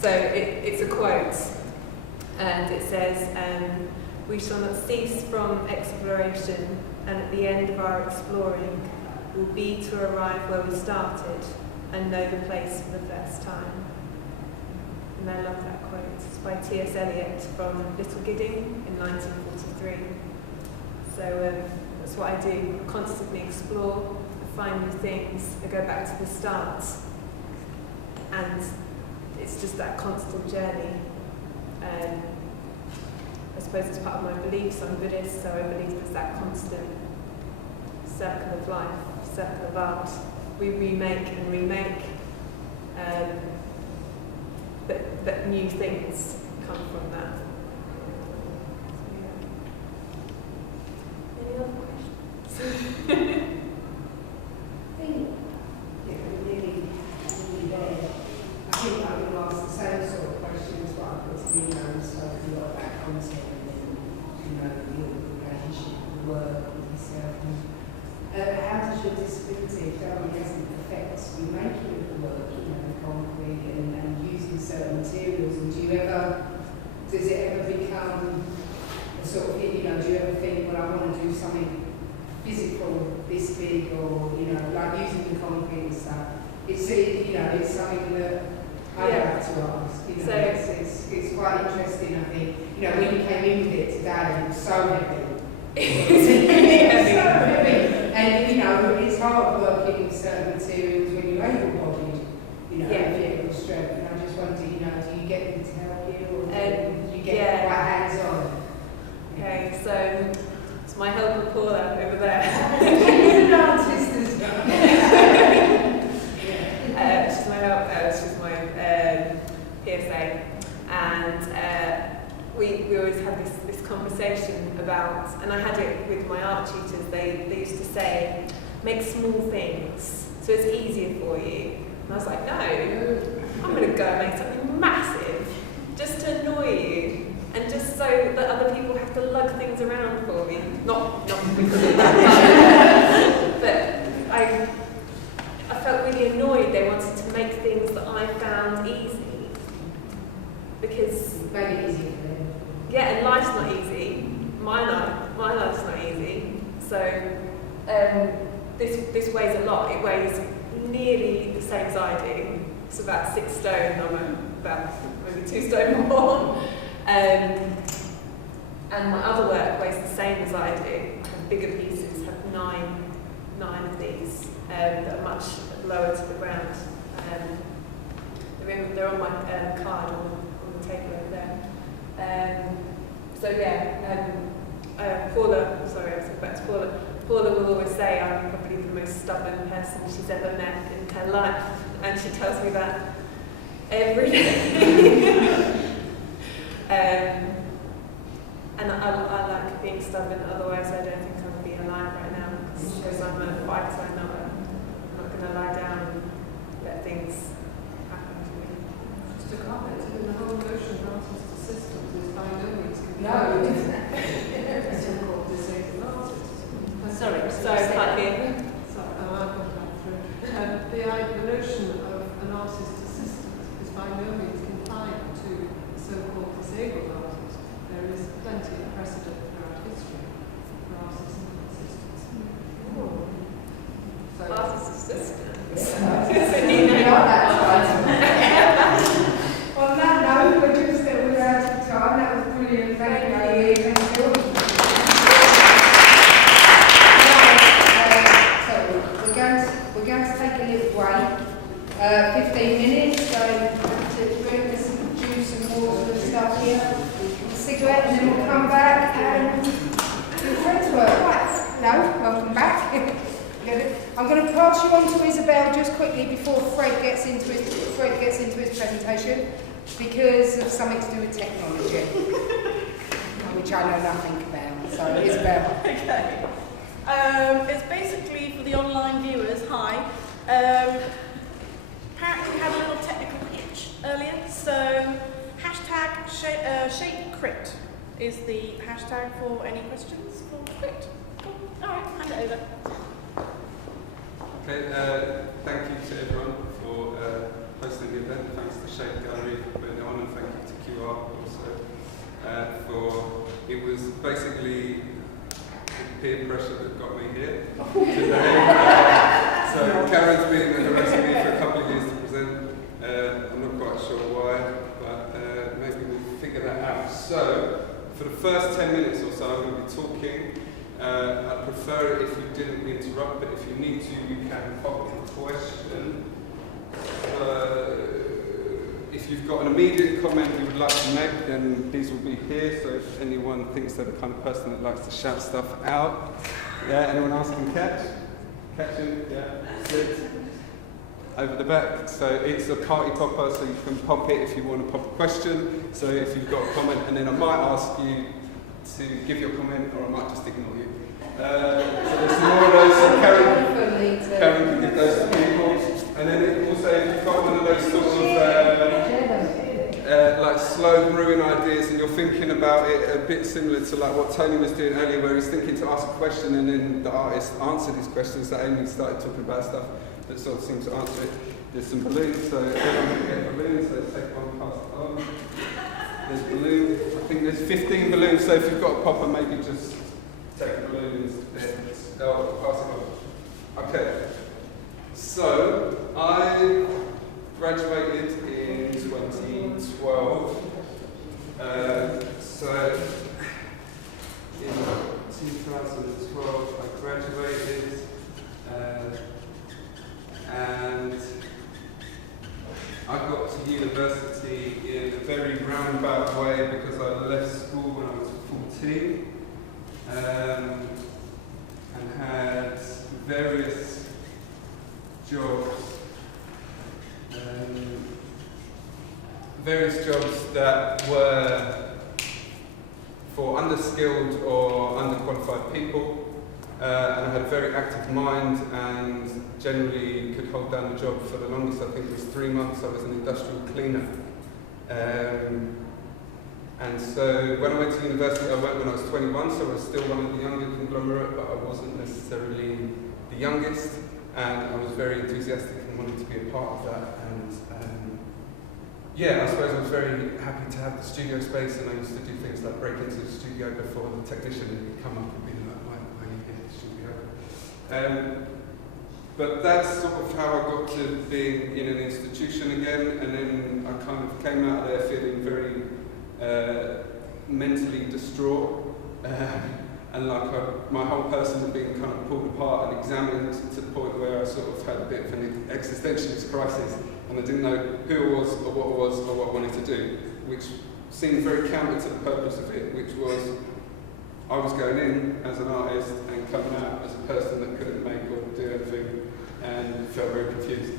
So it's a quote, and it says, "We shall not cease from exploration, and at the end of our exploring will be to arrive where we started and know the place for the first time." And I love that quote. It's by T.S. Eliot from Little Gidding in 1943. So that's what I do. I constantly explore, I find new things, I go back to the start. And it's just that constant journey. I suppose it's part of my beliefs. I'm Buddhist, so I believe there's that constant circle of life, circle of art. We remake and remake, but new things come from that. So, yeah. Any other questions? I think, yeah, we're nearly there. I think I will ask the same sort of questions, but I've got to be known, so a lot about content and then, your relationship with work with yourself. How does your disability, if it doesn't affect you making of the work, concrete and using certain materials? And does it ever become a sort of thing, do you ever think, well, I want to do something physical this big, or, like using the concrete and stuff? It's something that I like to ask. It's quite interesting, I think. When you came in with it today, it was so heavy. It's so heavy. And, it's hard working with certain materials when you're able-bodied, physical strength. And I just wonder, do you get them to help you, or do you get quite hands-on? Okay, so it's my helper Paula over there. She's an artist as well. She's my helper, she's my PSA. And we always had this conversation about, and I had it with my art tutors, they used to say, make small things so it's easier for you. And I was like, no, I'm going to go and make something massive just to annoy you, and just so that other people have to lug things around for me. Not because of that, but I felt really annoyed they wanted to make things that I found easy. Because Made it easy for them. yeah, and life's not easy. My life's not easy. So this weighs a lot. It weighs nearly the same as I do. It's about 6 stone. I'm about maybe 2 stone more. And my other work weighs the same as I do. I have bigger pieces. Have nine of these that are much lower to the ground. They're on my card So yeah, Paula, sorry, I'll go back to Paula. Paula will always say I'm probably the most stubborn person she's ever met in her life, and she tells me that every day. And I like being stubborn, otherwise I don't think I would be alive right now, because it shows I'm a fighter, I'm not going to lie down and let things happen to me. Just a comment, the whole notion of artist assistance is by no means No, it isn't. a so-called disabled artist. Sorry, I can't hear. Sorry, I've got that through. The notion of an artist assistant is by no means confined to so-called disabled artists. There is plenty of precedent throughout history for artists and assistants. So, Artist assistant. On that note, we're out of time. That was brilliant. Thank you, Amy. Thank you. We're going to take a little break. 15 minutes. So to drink some juice and water and stuff here. A cigarette, and then we'll come back and do Fred's work. Right. Hello. Welcome back. I'm going to pass you on to Isabel just quickly before Fred gets into his presentation, because of something to do with technology, which I know nothing about. So Isabel. Okay. It's basically for the online viewers. Hi. Apparently we had a little technical hitch earlier, so hashtag ShapeCrit is the hashtag for any questions for Crit. Cool. All right, hand it over. Okay, thank you to everyone for hosting the event. Thanks to Shape Gallery for putting it on, and thank you to QR also for, it was basically the peer pressure that got me here today. So Karen's been harassing me for a couple of years to present. I'm not quite sure why, but maybe we'll figure that out. So for the first 10 minutes or so, I'm going to be talking. I'd prefer it if you didn't interrupt, but if you need to, you can pop in a question. If you've got an immediate comment you would like to make, then these will be here. So if anyone thinks they're the kind of person that likes to shout stuff out, yeah, anyone else can catch? Catching, yeah, sit. Over the back. So it's a party popper, so you can pop it if you want to pop a question. So if you've got a comment, and then I might ask you to give your comment, or I might just ignore you. So there's some more of those. So Karen can give those to people. And then also, if you've got one of those sort of like slow brewing ideas, and you're thinking about it a bit similar to like what Tony was doing earlier, where he's thinking to ask a question and then the artist answered his questions. So Amy started talking about stuff that sort of seems to answer it. There's some balloons, so everyone can get balloons. So take one, pass it on. There's balloons. I think there's 15 balloons. So if you've got a popper, maybe just take a balloon instead. Oh, pass it on. Okay. So I graduated in 2012. So in 2012 I graduated, and I got to university in a very roundabout way because I left school when I was 14 and had various jobs that were for underskilled or underqualified people, and I had a very active mind and generally could hold down the job for the longest. I think it was 3 months. I was an industrial cleaner, and so when I went to university, I went when I was 21, so I was still one of the younger conglomerate, but I wasn't necessarily the youngest. And I was very enthusiastic and wanted to be a part of that. And yeah, I suppose I was very happy to have the studio space, and I used to do things like break into the studio before the technician would come up and be like, why are you in the studio? But that's sort of how I got to being in an institution again, and then I kind of came out of there feeling very mentally distraught. And like my whole person had been kind of pulled apart and examined to the point where I sort of had a bit of an existentialist crisis, and I didn't know who I was or what I was or what I wanted to do. which seemed very counter to the purpose of it, which was I was going in as an artist and coming out as a person that couldn't make or do anything and felt very confused.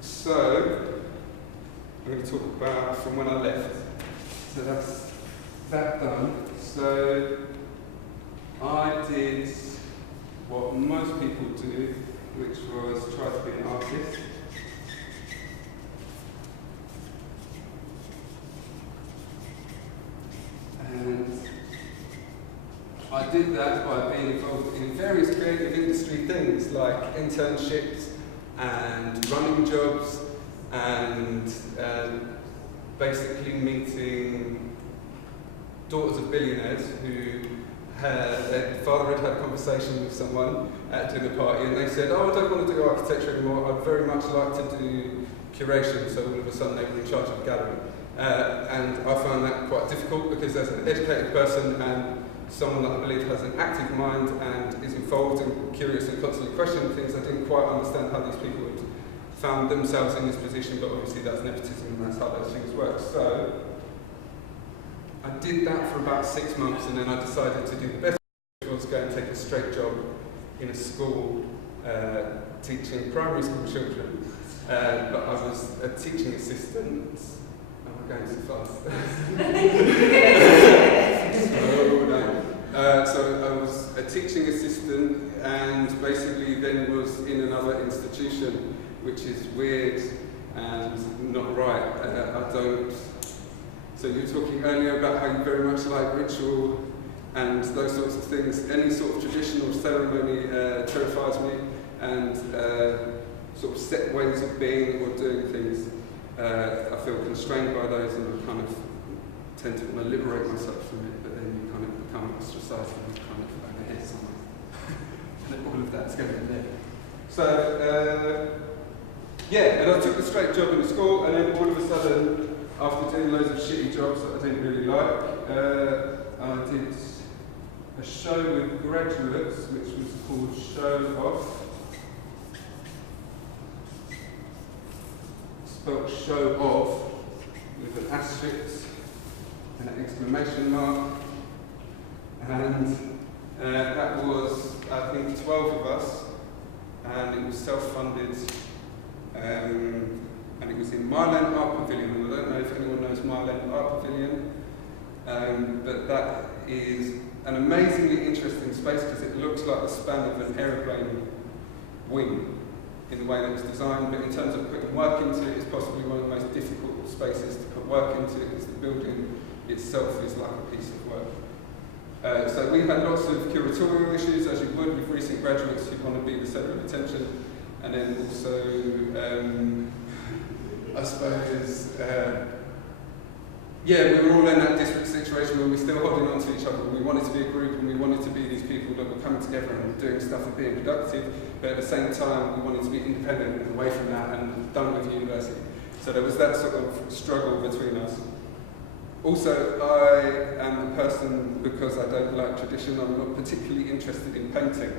So I'm going to talk about from when I left. So that's that done. So I did what most people do, which was try to be an artist. And I did that by being involved in various creative industry things like internships and running jobs and basically meeting daughters of billionaires who their father had a conversation with someone at a dinner party and they said, oh, I don't want to do architecture anymore, I'd very much like to do curation, so all of a sudden they were in charge of a gallery. And I found that quite difficult because as an educated person and someone that I believe has an active mind and is involved and curious and constantly questioning things, I didn't quite understand how these people had found themselves in this position, but obviously that's nepotism and that's how those things work. So I did that for about 6 months and then I decided to do the best, which was go and take a straight job in a school teaching primary school children. But I was a teaching assistant. Going too fast. So I was a teaching assistant and basically then was in another institution, which is weird and not right. I don't. So you were talking earlier about how you very much like ritual and those sorts of things. Any sort of traditional ceremony terrifies me, and sort of set ways of being or doing things. I feel constrained by those and I kind of tend to want to liberate myself from it, but then you kind of become ostracized and you kind of over here somewhere. And all of that's going in there. So, yeah, and I took a straight job in the school and then all of a sudden, after doing loads of shitty jobs that I didn't really like, I did a show with graduates which was called Show Off. Spelled show off with an asterisk and an exclamation mark, and that was, I think, 12 of us, and it was self-funded, and it was in Mile End Art Pavilion, and I don't know if anyone knows Mile End Art Pavilion, but that is an amazingly interesting space because it looks like the span of an aeroplane wing in the way that it's designed, but in terms of putting work into it, it's possibly one of the most difficult spaces to put work into because the building itself is like a piece of work. So we had lots of curatorial issues, as you would with recent graduates who want to be the centre of attention, and then also, I suppose, yeah, we were all in that different situation where we were still holding on to each other. We wanted to be a group and we wanted to be these people that were coming together and doing stuff and being productive, but at the same time we wanted to be independent and away from that and done with university. So there was that sort of struggle between us. Also, I am a person, because I don't like tradition, I'm not particularly interested in painting.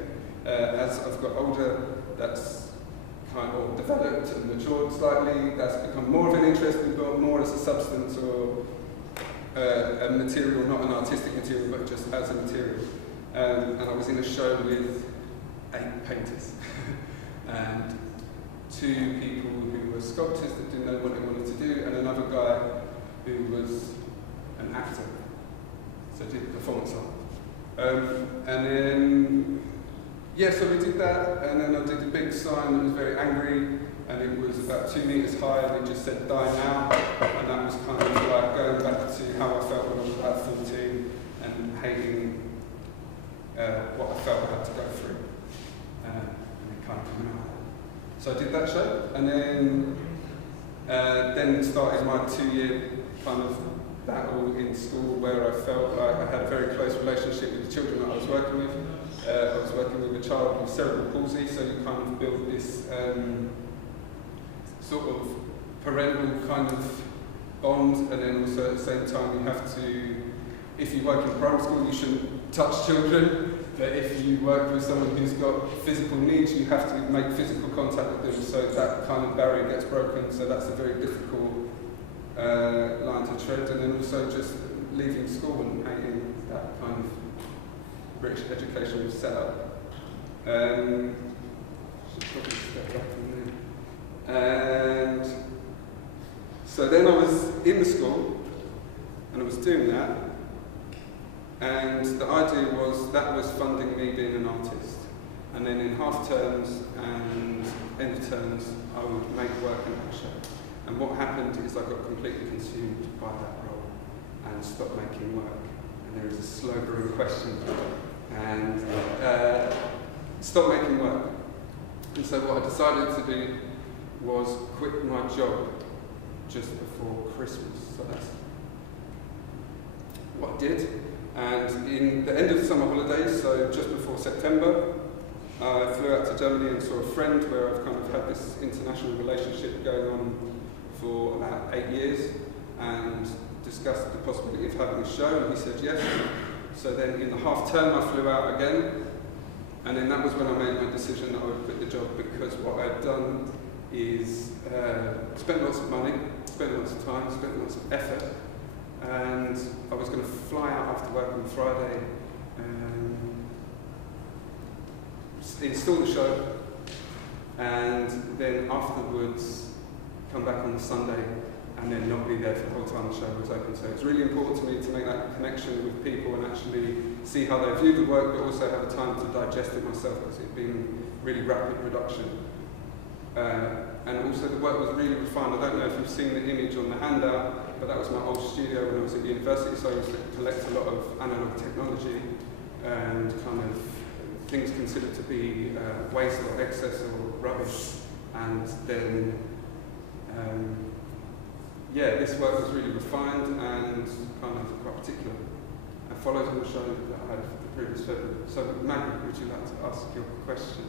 As I've got older, that's kind of developed and matured slightly, that's become more of an interest, we've got more as a substance or a material, not an artistic material, but just as a material. And I was in a show with 8 painters and 2 people who were sculptors that didn't know what they wanted to do, and another guy who was an actor, so did performance art. And then, yeah, so we did that, and then I did a big sign that was very angry, and it was about 2 meters high, and it just said, "Die now," and that was kind of like going back to how I felt when I was about 14, and hating what I felt I had to go through, and it kind of came out. So I did that show, and then started my 2-year kind of battle in school where I felt like I had a very close relationship with the children that I was working with. I was working with a child with cerebral palsy, so you kind of build this sort of parental kind of bond, and then also at the same time you have to, if you work in primary school you shouldn't touch children, but if you work with someone who's got physical needs you have to make physical contact with them, so that kind of barrier gets broken, so that's a very difficult line to tread, and then also just leaving school and hating that kind of British educational setup. Should probably step back from there. And so then I was in the school, and I was doing that, and the idea was that was funding me being an artist. And then in half terms and end of terms, I would make work in that show. And what happened is I got completely consumed by that role and stopped making work. And there is a slow brewing question. And stopped making work. And so what I decided to do was quit my job just before Christmas. So that's what I did. And in the end of the summer holidays, so just before September, I flew out to Germany and saw a friend where I've kind of had this international relationship going on for about 8 years, and discussed the possibility of having a show, and he said yes. So then in the half term I flew out again, and then that was when I made my decision that I would quit the job, because what I'd done is spent lots of money, spent lots of time, spent lots of effort, and I was going to fly out after work on Friday, install the show, and then afterwards come back on the Sunday and then not be there for the whole time the show was open. So it's really important to me to make that connection with people and actually see how they view the work, but also have a time to digest it myself, because it's been really rapid production. And also the work was really refined. I don't know if you've seen the image on the handout, but that was my old studio when I was at university, so I used to collect a lot of analogue technology and kind of things considered to be waste or excess or rubbish. And then, yeah, this work was really refined and kind of quite particular. It follows on the show that I had the previous February. So Maggie, would you like to ask your question?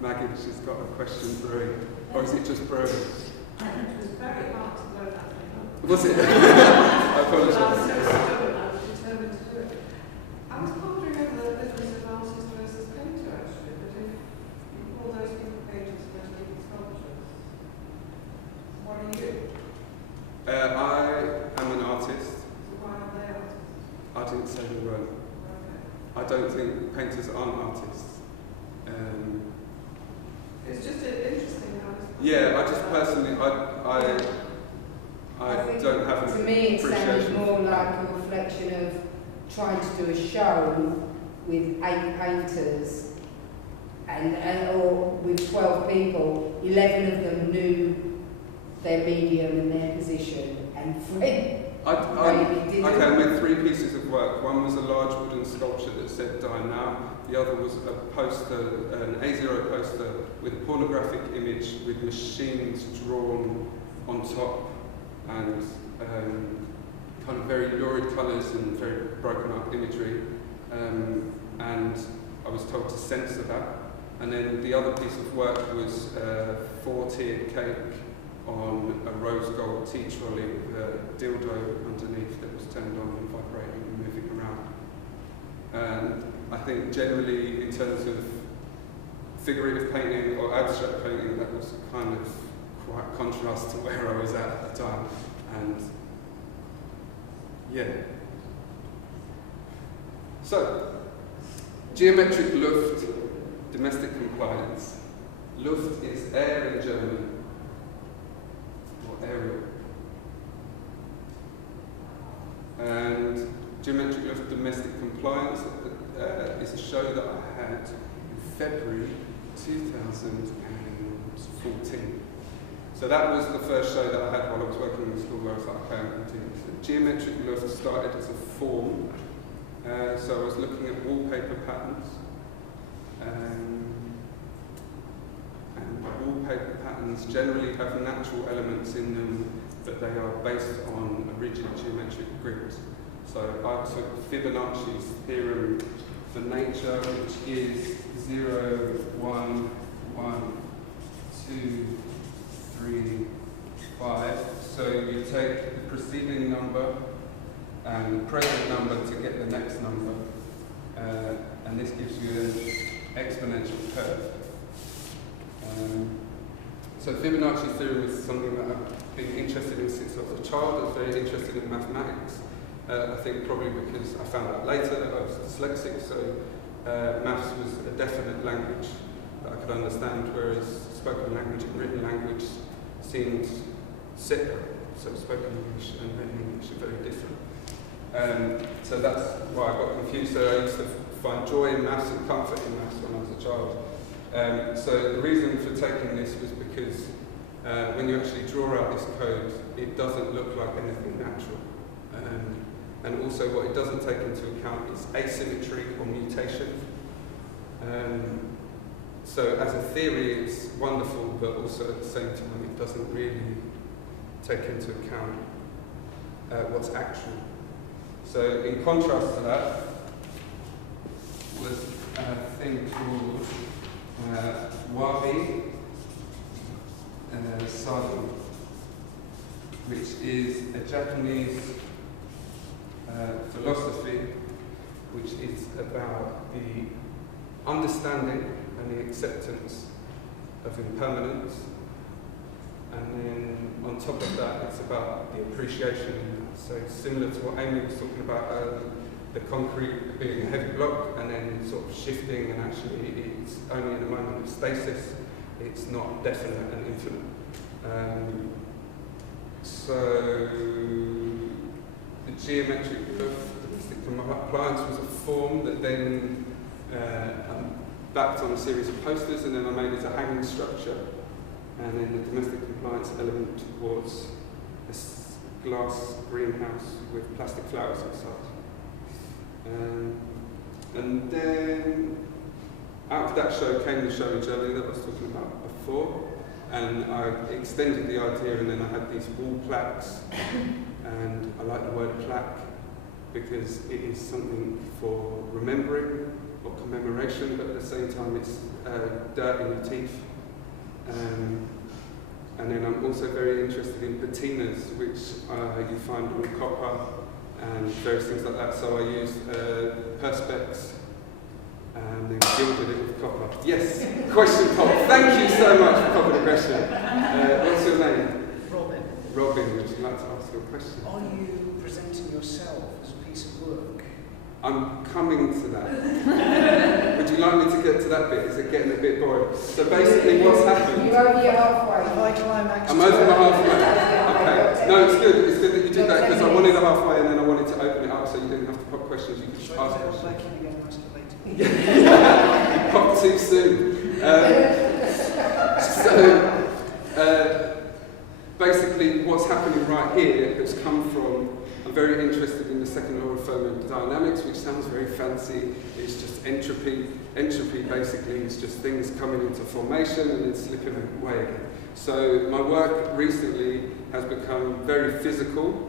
Maggie, she's got a question brewing. Or is it just brewing? I think it was very hard to blow that thing up. Was it? I apologise. I was so stubborn, I was determined to do it. I was pondering over the difference of artist versus painter, actually, but if you call those people painters versus people sculptors, what are you? I am an artist. So why are they artists? I didn't say they weren't. Okay. I don't think painters aren't artists. It's just interesting how it's... Yeah, I just personally, I think don't have to an me it sounds appreciation more for like a reflection of trying to do a show with 8 painters or with 12 people. 11 of them knew their medium and their position, and Fred really didn't. Okay, I made 3 pieces of work. One was a large wooden sculpture that said "Die Now." The other was a poster, an A0 poster with a pornographic image with machines drawn on top, and kind of very lurid colours and very broken up imagery. And I was told to censor that. And then the other piece of work was a 4-tiered cake on a rose gold tea trolley with a dildo underneath that was turned on and vibrating and moving around. And I think generally in terms of figurative painting or abstract painting, that was kind of quite contrast to where I was at the time. And yeah. So, geometric Luft, domestic compliance. Luft is air in German, or aerial. And geometric Luft, domestic compliance is a show that I had in February 2014. So that was the first show that I had while I was working in the school, where I was like, okay, I'm going to do this. So geometric Luft started as a form. So I was looking at wallpaper patterns. And wallpaper patterns generally have natural elements in them, but they are based on a rigid geometric grid. So I took Fibonacci's theorem for nature, which is 0, 1, 1, 2, 3, 5. So you take the preceding number and the present number to get the next number, and this gives you an exponential curve. So Fibonacci's theorem is something that been interested in since I was a child. I was very interested in mathematics. I think probably because I found out later that I was dyslexic, so maths was a definite language that I could understand, whereas spoken language and written language seemed separate. So spoken English and written English are very different. So that's why I got confused. So I used to find joy in maths and comfort in maths when I was a child. So the reason for taking this was because when you actually draw out this code, it doesn't look like anything natural. And also what it doesn't take into account is asymmetry or mutation. So as a theory it's wonderful, but also at the same time it doesn't really take into account what's actual. So in contrast to that was a thing called Wabi Sabi, which is a Japanese philosophy which is about the understanding and the acceptance of impermanence, and then on top of that it's about the appreciation. So similar to what Amy was talking about, the concrete being a heavy block and then sort of shifting, and actually it's only in a moment of stasis, it's not definite and infinite. So the geometric of domestic compliance was a form that then backed on a series of posters, and then I made it a hanging structure, and then the domestic compliance element was a glass greenhouse with plastic flowers inside. And then out of that show came the show in Jelly that I was talking about before, and I extended the idea, and then I had these wall plaques, and I like the word plaque because it is something for remembering or commemoration, but at the same time it's dirt in your teeth. And then I'm also very interested in patinas, which you find on copper and various things like that. So I used perspex and then gilded it with copper. Yes, question pop. Thank you so much for popping the question. What's your name? Robin. Robin, would you like to ask your question? Are you presenting yourself as a piece of work? I'm coming to that. Would you like me to get to that bit? Is it getting a bit boring? So basically what's happened... You're over your halfway. Have I climaxed? I'm over my halfway. Okay. No, it's good. It's good that you did that because I wanted a halfway and then I wanted to open it up so you didn't have to pop questions. You could just ask questions. Back in again, masturbating. Pop too soon. Basically what's happening right here has come from... I'm very interested in the second law of thermodynamics, which sounds very fancy. It's just entropy. Entropy basically is just things coming into formation and then slipping away again. So my work recently has become very physical,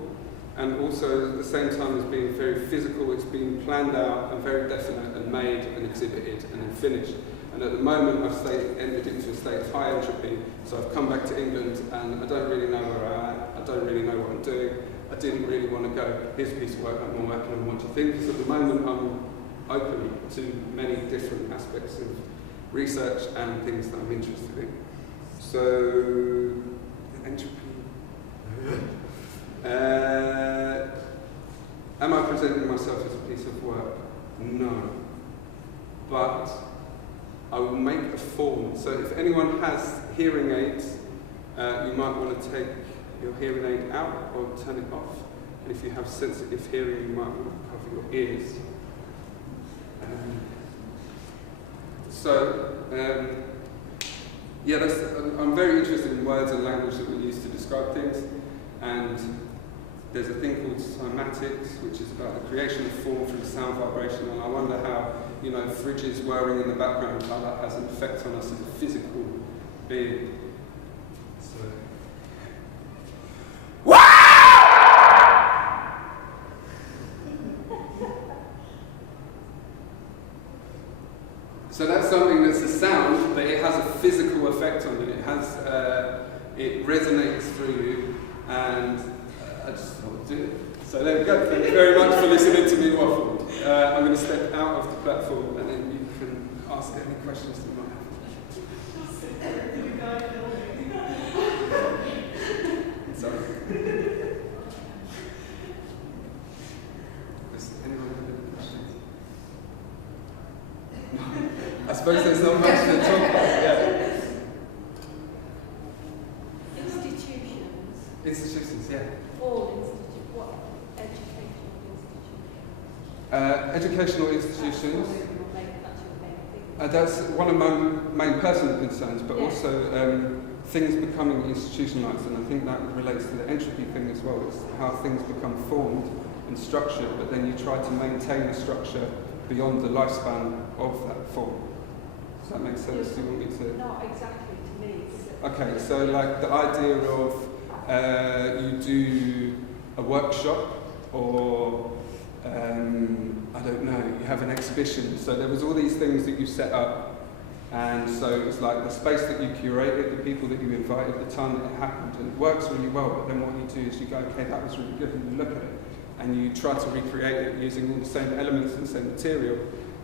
and also at the same time as being very physical, it's been planned out and very definite and made and exhibited and then finished. And at the moment I've entered into a state of high entropy, so I've come back to England and I don't really know where I am, I don't really know what I'm doing. I didn't really want to go, here's a piece of work I'm working on, what do you think? Because at the moment I'm open to many different aspects of research and things that I'm interested in. So, entropy. Am I presenting myself as a piece of work? No. But I will make a form. So if anyone has hearing aids, you might want to take your hearing aid out or turn it off. And if you have sensitive hearing, you might want to cover your ears. Yeah, I'm very interested in words and language that we use to describe things. And there's a thing called cymatics, which is about the creation of form through sound vibration. And I wonder how, fridges whirring in the background, how that has an effect on us as a physical being. So that's something that's a sound, but it has a physical effect on you. It has, it resonates through you, and I just thought to do it. So there we go. Thank you very much for listening to me waffle. I'm going to step out of the platform, and then you can ask any questions that you might have. It's suppose there's not much to talk about. Yeah. Institutions, yeah. All institutions. What educational institutions? Educational institutions. That's That's one of my main personal concerns, but Yeah. also things becoming institutionalised, and I think that relates to the entropy thing as well. It's how things become formed and structured, but then you try to maintain a structure beyond the lifespan of that form. Does that make sense? Do you want me to? Not exactly to me. Okay, so like the idea of you do a workshop or I don't know, you have an exhibition. So there was all these things that you set up, and so it was like the space that you curated, the people that you invited, the time that it happened, and it works really well. But then what you do is you go, okay, that was really good, and you look at it, and you try to recreate it using all the same elements and the same material,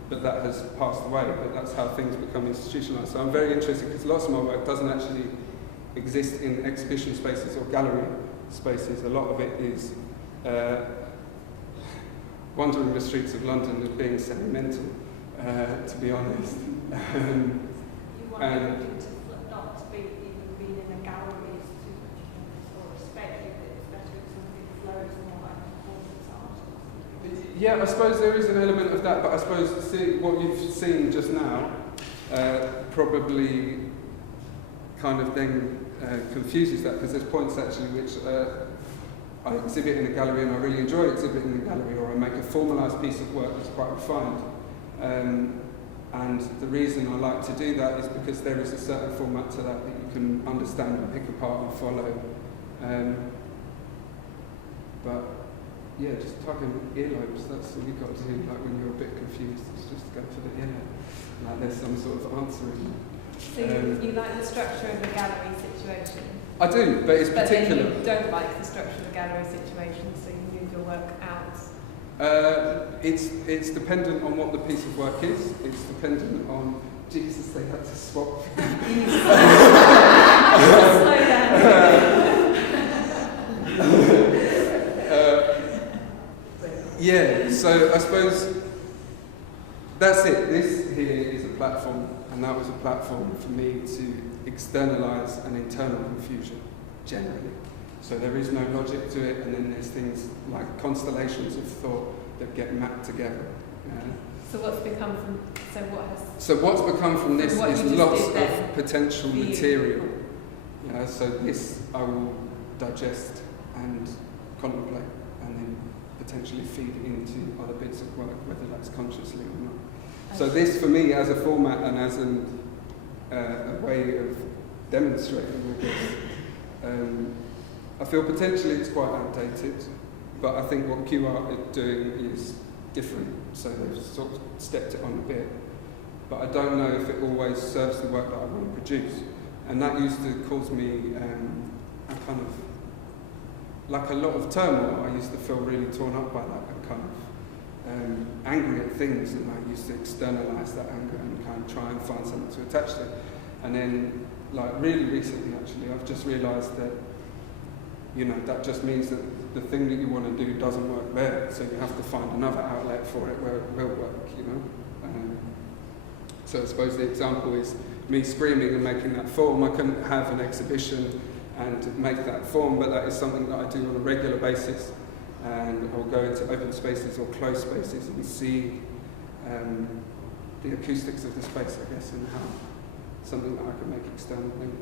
but that has passed away. But that's how things become institutionalized. So I'm very interested because lots of my work doesn't actually exist in exhibition spaces or gallery spaces. A lot of it is wandering the streets of London and being sentimental, to be honest. You want everything to not to be even being in a gallery is too much or respect it, it's better if something flows more like performance art. Yeah, I suppose there is an element of that, but I suppose what you've seen just now probably kind of then confuses that, because there's points actually which I exhibit in a gallery and I really enjoy exhibiting in a gallery, or I make a formalised piece of work that's quite refined. And the reason I like to do that is because there is a certain format to that that you can understand and pick apart and follow. But yeah, just tugging earlobes, that's all you've got to do. Like when you're a bit confused, it's just go for the earlobe. Like there's some sort of answer in there. So you like the structure of the gallery situation? I do, but it's But particular. then you don't like the structure of the gallery situation, so you move your work out. It's dependent on what the piece of work is. It's dependent on Jesus. They had to swap. Slow down. Yeah. So I suppose that's it. This here is a platform, and that was a platform for me to externalise an internal confusion generally. So there is no logic to it, and then there's things like constellations of thought that get mapped together. So what's become from? So what's become from this what is you just lots did then of potential for you. material. So this I will digest and contemplate, and then potentially feed into other bits of work, whether that's consciously or not. So this, for me, as a format and as a way of demonstrating all this, I feel potentially it's quite outdated, but I think what QR are doing is different, so they've sort of stepped it on a bit. But I don't know if it always serves the work that I want to produce. And that used to cause me a kind of, like a lot of turmoil. I used to feel really torn up by that and kind of angry at things, and I used to externalise that anger and kind of try and find something to attach to it. And then, like really recently actually, I've just realised that, you know, that just means that the thing that you want to do doesn't work there, so you have to find another outlet for it where it will work, you know. So I suppose the example is me screaming and making that form. I can have an exhibition and make that form, but that is something that I do on a regular basis. And I'll go into open spaces or closed spaces and see the acoustics of the space, I guess, and how something that I can make external then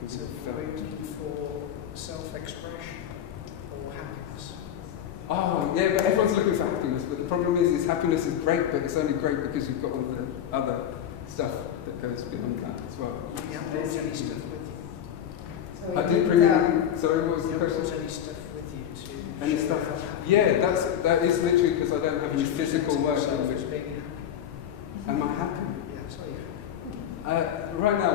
can So be are you felt. looking for self-expression or happiness? Oh, yeah, but everyone's looking for happiness. But the problem is happiness is great, but it's only great because you've got all the other stuff that goes beyond that as well. You haven't brought any stuff with you? So I did bring in, sorry, what was You the haven't question? brought any stuff with you to Any show stuff? how happy Yeah, that is literally because I don't have any you physical work present in yourself as which. being happy. Am I happy? Yeah, so you're happy. Right now,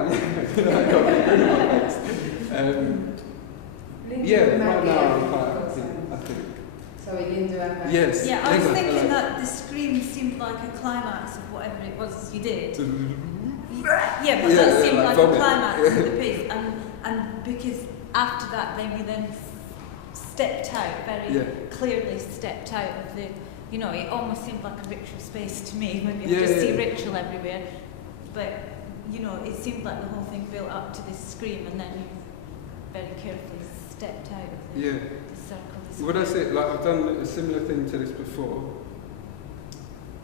yeah. Right now I'm quite happy, I think. Sorry, Linda and Matt. Yes. Yeah, I was Linda, thinking hello. that the scream seemed like a climax of whatever it was you did. Yeah, but Yeah, that seemed like like vomit. a climax of the piece, and because after that, then you then stepped out very Yeah. clearly, stepped out of the, you know, it almost seemed like a ritual space to me when you Yeah, just see yeah. ritual everywhere. but you know, it seemed like the whole thing built up to this scream, and then you very carefully stepped out of the, Yeah. the circle. The Well, that's square. it. Like, I've done a similar thing to this before,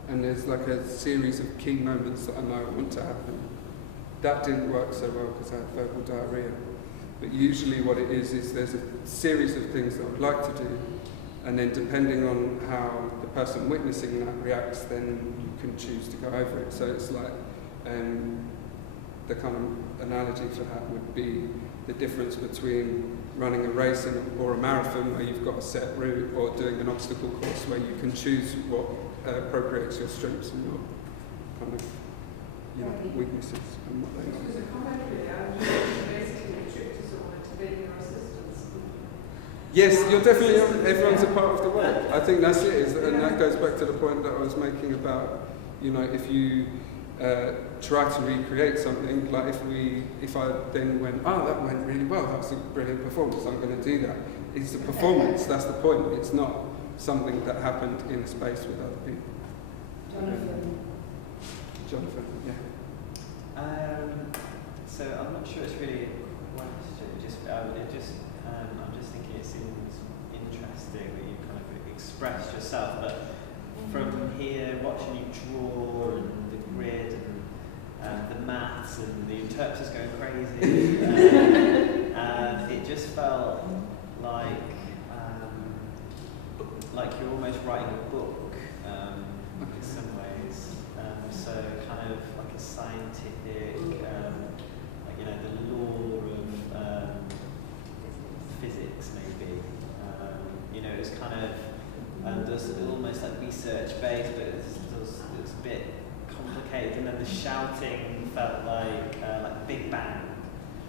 and there's like a series of key moments that I know want to happen. That didn't work so well because I had verbal diarrhea. But usually what it is there's a series of things that I'd like to do, and then depending on how the person witnessing that reacts, then you can choose to go over it. So it's like, the kind of analogy for that would be the difference between running a race or a marathon where you've got a set route, or doing an obstacle course where you can choose what appropriates your strengths and your kind of weaknesses and what they There's are. a comment really, I'm just basically tricked someone into being your assistants. Yes, you're definitely, everyone's a part of the work. I think that's it, and that goes back to the point that I was making about, you know, if you try to recreate something, like if I then went, oh, that went really well, that was a brilliant performance, I'm going to do that. It's a performance, that's the point. It's not something that happened in a space with other people. Jonathan, yeah. So I'm not sure it's really a question. I'm just thinking it seems interesting that you kind of expressed yourself, but from here, watching you draw and the grid and the maths and the interpreters going crazy, and it just felt like you're almost writing a book in some ways. So kind of like a scientific, like, you know, the law of physics maybe. You know, it's kind of there's almost like research based, but it's a bit complicated. And then the shouting felt like Big Bang.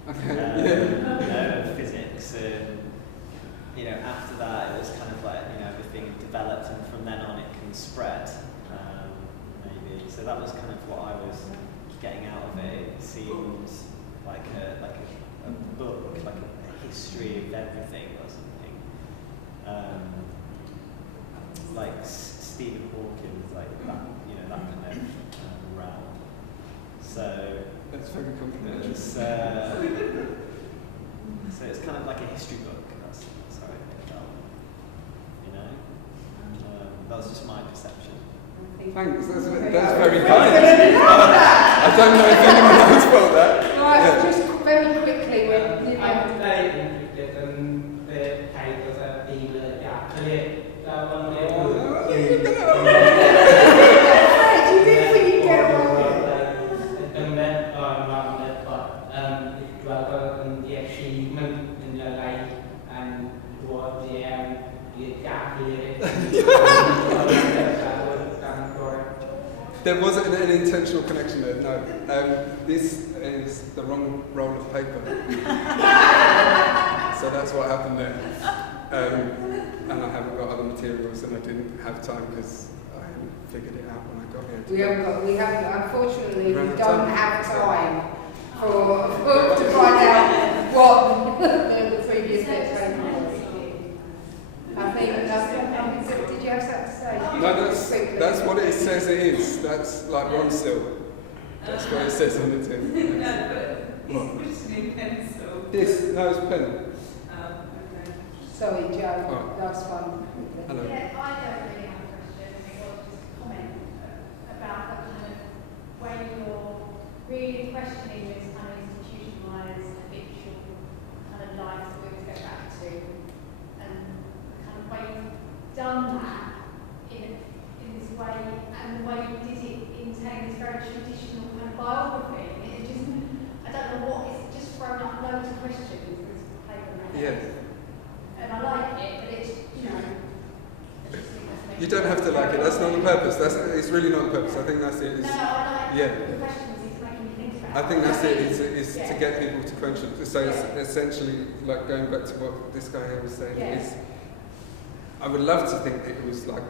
Okay. You know, of physics. You know, after that it was kind of like, you know, everything developed, and from then on it can spread. Maybe. So that was kind of what I was getting out of it. It seems like a book, like a history of everything or something. Like Stephen Hawking, like that, you know, that kind of realm. So That's very complicated. So it's kind of like a history book. That's how I felt. You know, that was just my perception. Thanks, that's very kind. I don't know if anyone else felt that. Right, just very quickly, There wasn't an intentional connection there, no. This is the wrong roll of paper. So that's what happened there. And I haven't got other materials, and I didn't have time because I hadn't figured it out when I got here. Unfortunately, we don't have time to find out what the previous lecture was. I think did you have something to say? No, that's what it says it is. That's like Ronsil. That's what it says on the tin. No, but it's written in pencil. This, no, it's pen. Okay. Sorry, Joe, last one. Hello. Yeah, I don't really have a question. It was just a comment about the kind of when you're really questioning this kind of institutionalised, habitual kind of life that we're going to go back to, and kind of way you've done that in this way, and the way you did it in telling this very traditional kind of biography. It just, I don't know what, it's just thrown up loads of questions as paper in my head. Yes. And I like it, but it's, you know. You don't have to like it. That's not the purpose. It's really not the purpose. I think that's it. No, I like yeah. the questions it's making me think about. I think that's it. Is to get people to question. So it's essentially like going back to what this guy here was saying. Is I would love to think that it was like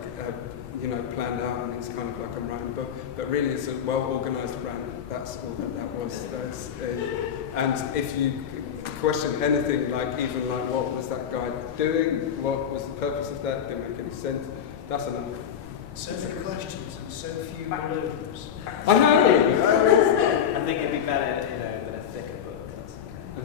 planned out, and it's kind of like I'm writing a book, but really it's a well-organised rant. That's all that was. And if you question anything, like even like what was that guy doing, what was the purpose of that, didn't make any sense, that's enough So many questions and so few balloons. I know! I think it'd be better, than a thicker book. That's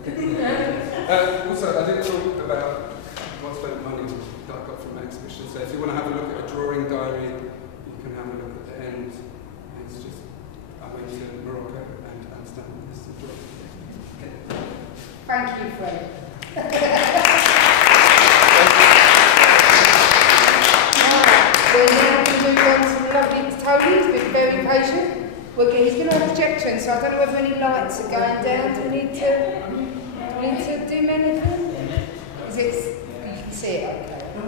okay. Also, I did talk about what's spent money that I got from my exhibition. So if you want to have a look at a drawing diary, you can have a look at the end. It's just, I went to Morocco and Amsterdam with this drawing. Okay. Thank you, Fred. We're now going to move on to the lovely Tony. He's been very patient. He's going to have projection, so I don't know whether any lights are going down. Do we need to do anything? Is it? You can see it, okay. We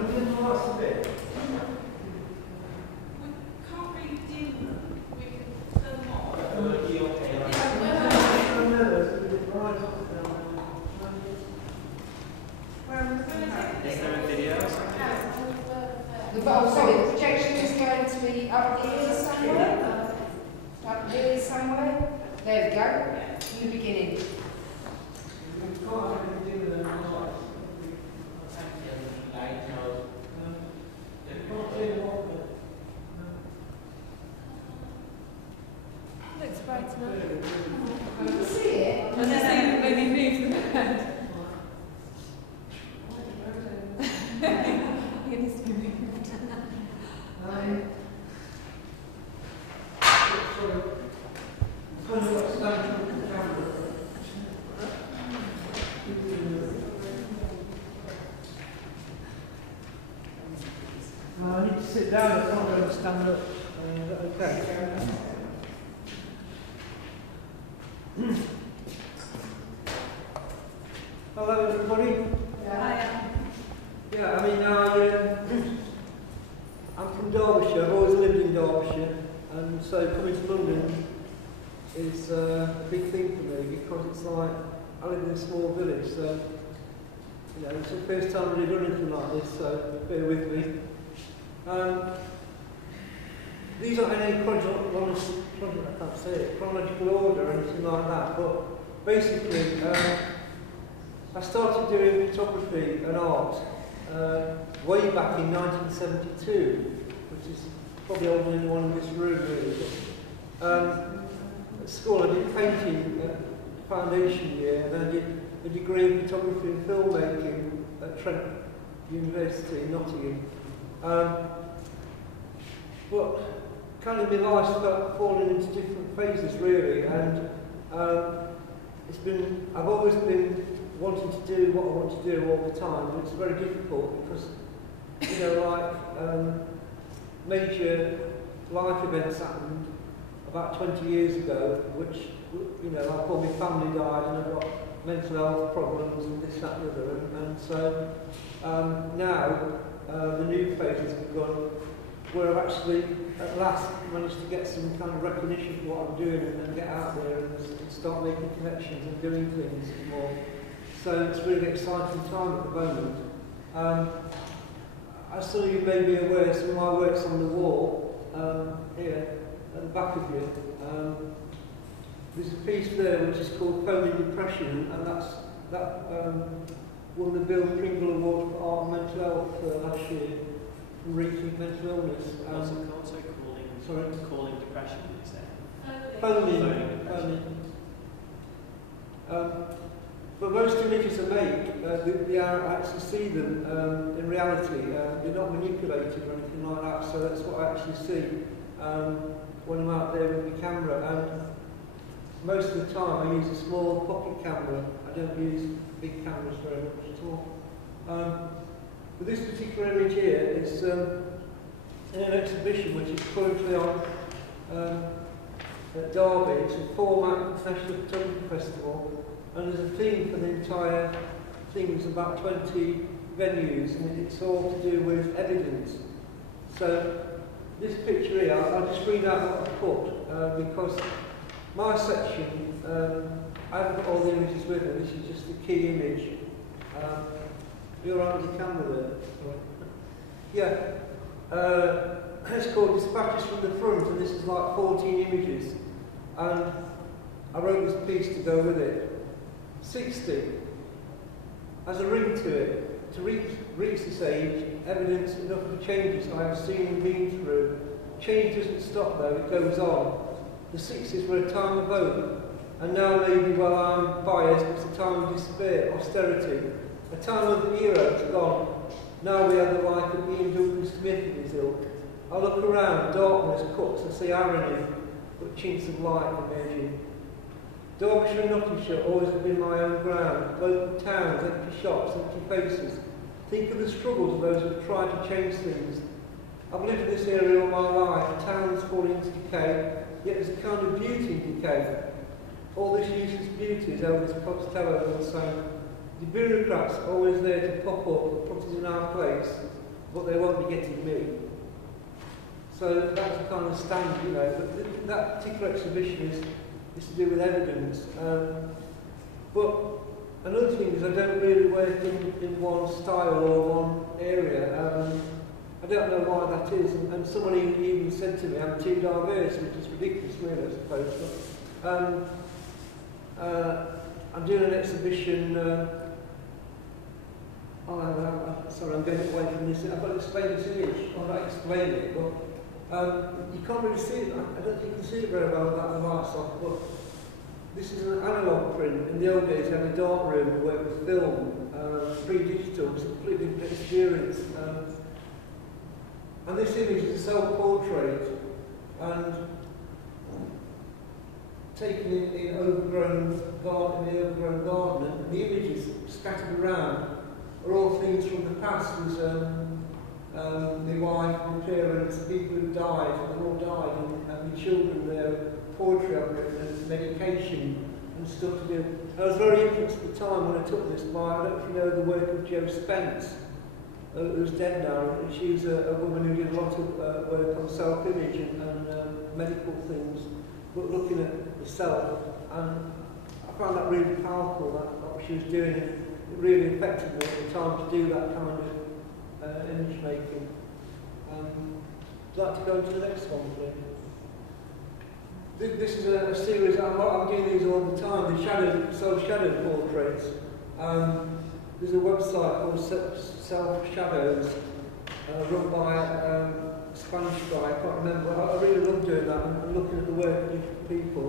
can't really dim them. We can turn them off. Is there a video? Oh, sorry, the projection is going to be up here somewhere. Up here somewhere. There we go. In the beginning. Looks bright enough. You can see it. I just see that maybe move the head. It needs to be moved. I need to sit down, I can't really stand up. Okay. Hello everybody. Yeah, I mean, I'm from Derbyshire, I've always lived in Derbyshire, and so coming to London is a big thing for me because it's like, I live in a small village, so, it's the first time I've done anything like this, so bear with me. These aren't any chronological order or anything like that, but basically, I started doing photography and art way back in 1972, which is probably older than anyone in this room really. At school I did painting at foundation year, and then I did a degree in photography and filmmaking at Trent University in Nottingham. But kind of my life's fallen into different phases really, and I've always been wanting to do what I want to do all the time, but it's very difficult because, major life events happened about 20 years ago, which, like all my family died and I've got mental health problems and this, that and the other, and so now the new phase has begun where I've actually at last managed to get some kind of recognition for what I'm doing and get out there and start making connections and doing things more. So it's a really exciting time at the moment. As some of you may be aware, some of my work's on the wall here at the back of you. There's a piece there which is called Foaming Depression, and that won the Bill Pringle Award for Art and Mental Health last year from Rethink Mental Illness. What's it called? So calling depression, did you say? Foaming. But most images I make, I actually see them in reality. They're not manipulated or anything like that, so that's what I actually see when I'm out there with my camera. And most of the time I use a small pocket camera. I don't use big cameras very much at all. But this particular image here is in an exhibition which is currently on at Derby. It's a Format International Photography Festival. And there's a theme for the entire thing. There's about 20 venues, and it's all to do with evidence. So this picture here, I'll just read out what I put, because my section, I haven't got all the images with me, this is just the key image. You're on the camera there. Yeah. It's called Dispatches from the Front, and this is like 14 images. And I wrote this piece to go with it. 60 has a ring to it. To reach this age, evidence enough of the changes I have seen and been through change doesn't stop though, it goes on. The 60s were a time of hope, and now maybe, well, I'm biased, it's a time of despair, austerity. A time of the era has gone. Now we have the like of Ian Duncan Smith in his ilk. I look around, darkness cuts, I see irony, but chinks of light emerging. Derbyshire and Nottinghamshire always have been my own ground. Local towns, empty shops, empty faces. Think of the struggles of those who have tried to change things. I've lived in this area all my life. Towns falling into decay, yet there's a kind of beauty in decay. All this useless beauty is Elvis Costello once sang. The bureaucrats are always there to pop up and put us in our place, but they won't be getting me. So that's the kind of stand, you know. But that particular exhibition is to do with evidence. But another thing is I don't really work in one style or one area. I don't know why that is, and someone even said to me, I'm too diverse, which is ridiculous really, I suppose. But, I'm doing an exhibition, sorry, I'm going away from this, I've got to explain this image, I'll not explain it, but you can't really see it, I don't think you can see it very well without the lights off, but this is an analogue print. In the old days, you had a dark room where it was film, pre-digital, it was a completely different experience. And this image is a self-portrait, and taken in the overgrown garden, and the images scattered around are all things from the past. There's my wife, my parents, people who died, they've all died, and my children, their poetry I've written, and medication and stuff to do. I was very influenced at the time when I took this by, I don't know if you know the work of Jo Spence, who's dead now, and she was a woman who did a lot of work on self-image and medical things, but looking at the self, and I found that really powerful, what she was doing. It really affected me at the time to do that kind of image making. I'd like to go to the next one, please. This is a series, I'm doing these all the time, the self-shadow portraits. There's a website called Self Shadows, run by a Spanish guy, I can't remember. I really love doing that and looking at the work of different people,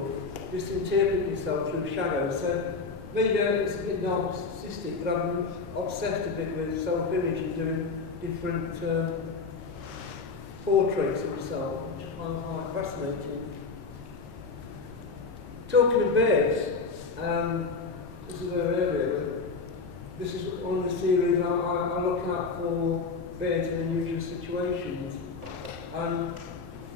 just interpreting yourself through shadows. So maybe it's a bit narcissistic, but I'm obsessed a bit with self-image and doing different portraits of yourself, which I find quite fascinating. Talking of birds, this is very earlier. This is one of the series I look at for birds in unusual situations. And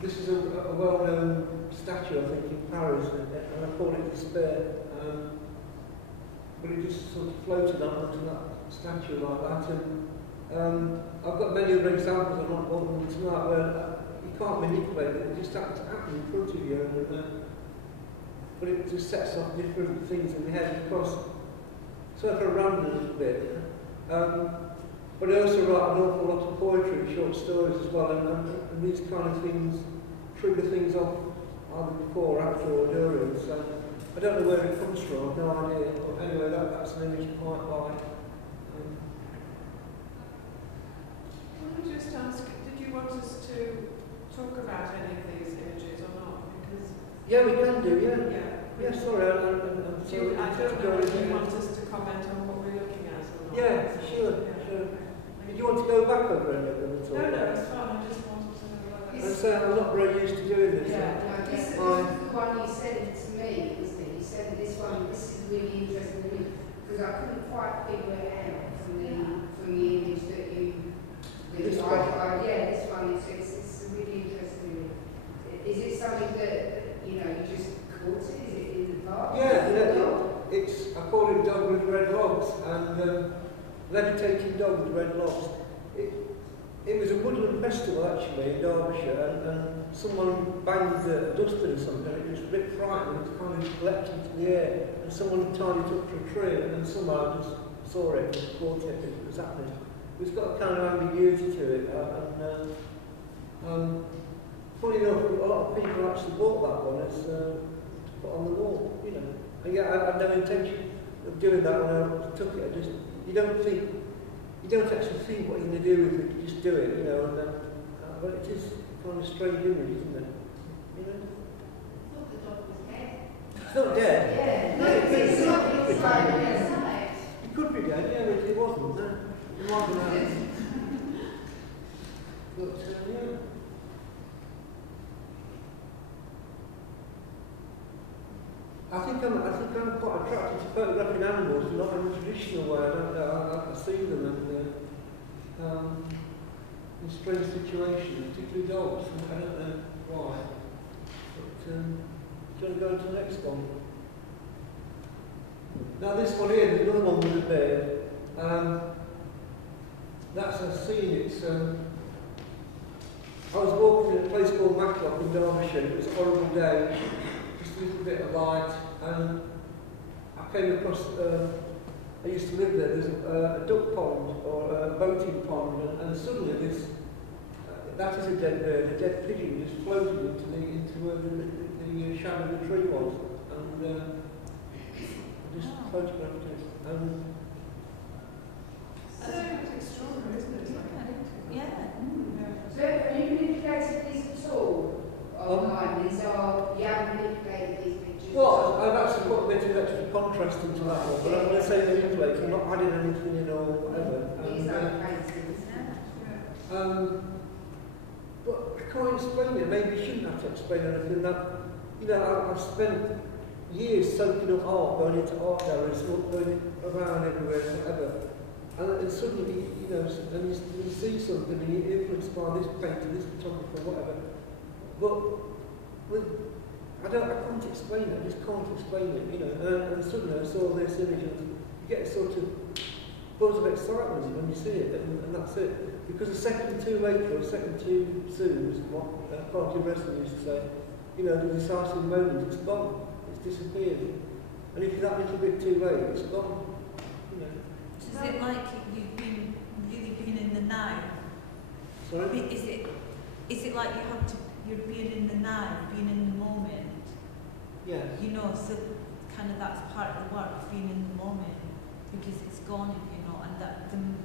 this is a well-known statue, I think, in Paris, and I call it Despair. But it just sort of floated onto that statue like that. And I've got many other examples, I'm not wanting them tonight, where you can't manipulate it, it just happens to happen in front of you. But it just sets off different things in the head, because sort of random a little bit. But I also write an awful lot of poetry, short stories as well, and these kind of things trigger things off either before, after, or during. So I don't know where it comes from, I've no idea. But anyway, that's an image I quite like. Can I just ask, did you want us to talk about any of these images or not? Because yeah, we can do, yeah. yeah. Yeah, sorry, I don't know if you want us to comment on what we're looking at or not. Yeah, sure. Did you want to go back over any of them at all? No, it's fine. I just wanted to know whether I'm not very used to doing this. This is the one you sent to me, wasn't it? You sent this one. This is really interesting to me because I couldn't quite figure it out from the image that you. This one? Yeah, this one. It's really interesting. Is it something that you just caught it? Is it in the park? It's I call it Dog with Red Logs, and Levitating Dog with Red Logs. It was a woodland festival actually in Derbyshire, and someone banged a duster or something. It was a bit frightening. It kind of leapt into the air, and someone tied it up to a tree, and then somehow I just saw it and caught it as it was happening. It's got a kind of ambiguity to it, and funny enough, a lot of people actually bought that one as to put on the wall, And yeah, I had no intention of doing that when I took it. You don't actually think what you're going to do with it, you just do it, but it is kind of strange image, isn't it? You know? I thought the dog was dead. It's not dead. Yeah. No, It's not inside. It could be dead, yeah, but it wasn't. No. It wasn't. But, yeah. I think I'm quite attracted to photographing animals, not in a traditional way. I see them and in strange situations, particularly dogs. I don't know why. But, do you want to go to the next one? Now this one here, there's another one with a bear. That's a scene. It's I was walking in a place called Matlock in Derbyshire. It was a horrible day. Just a little bit of light, and I came across, I used to live there, there's a duck pond, or a boating pond, and suddenly this, that is a dead bird, a dead pigeon just floated into where the shadow of the tree was, and I just photographed it. That's extraordinary, isn't it? It's like a painting. Yeah. So have you manipulated these at all online? These are, you haven't manipulated these pictures? Well, I've actually put a bit of extra contrast into that one, but I'm going to say manipulate, I'm not adding anything in or whatever. These are paintings. But I can't explain it, maybe you shouldn't have to explain anything. That, you know, I've spent years soaking up art, going into art galleries, going around everywhere, whatever. And suddenly, you know, and you see something and you're influenced by this painter, this photographer, whatever. But I can't explain it, I just can't explain it, you know. And suddenly I saw this image and you get a sort of buzz of excitement when you see it, and that's it. Because a second too late or a second too soon, is what Party Wrestling used to say, you know, the decisive moment, it's gone, it's disappeared. And if you're that little bit too late, it's gone, you know. Is it like you've been really been in the now? Sorry? Is it like you're being in the now, being in the moment? Yes. You know, so kind of that's part of the work, being in the moment, because it's gone if you're not, and that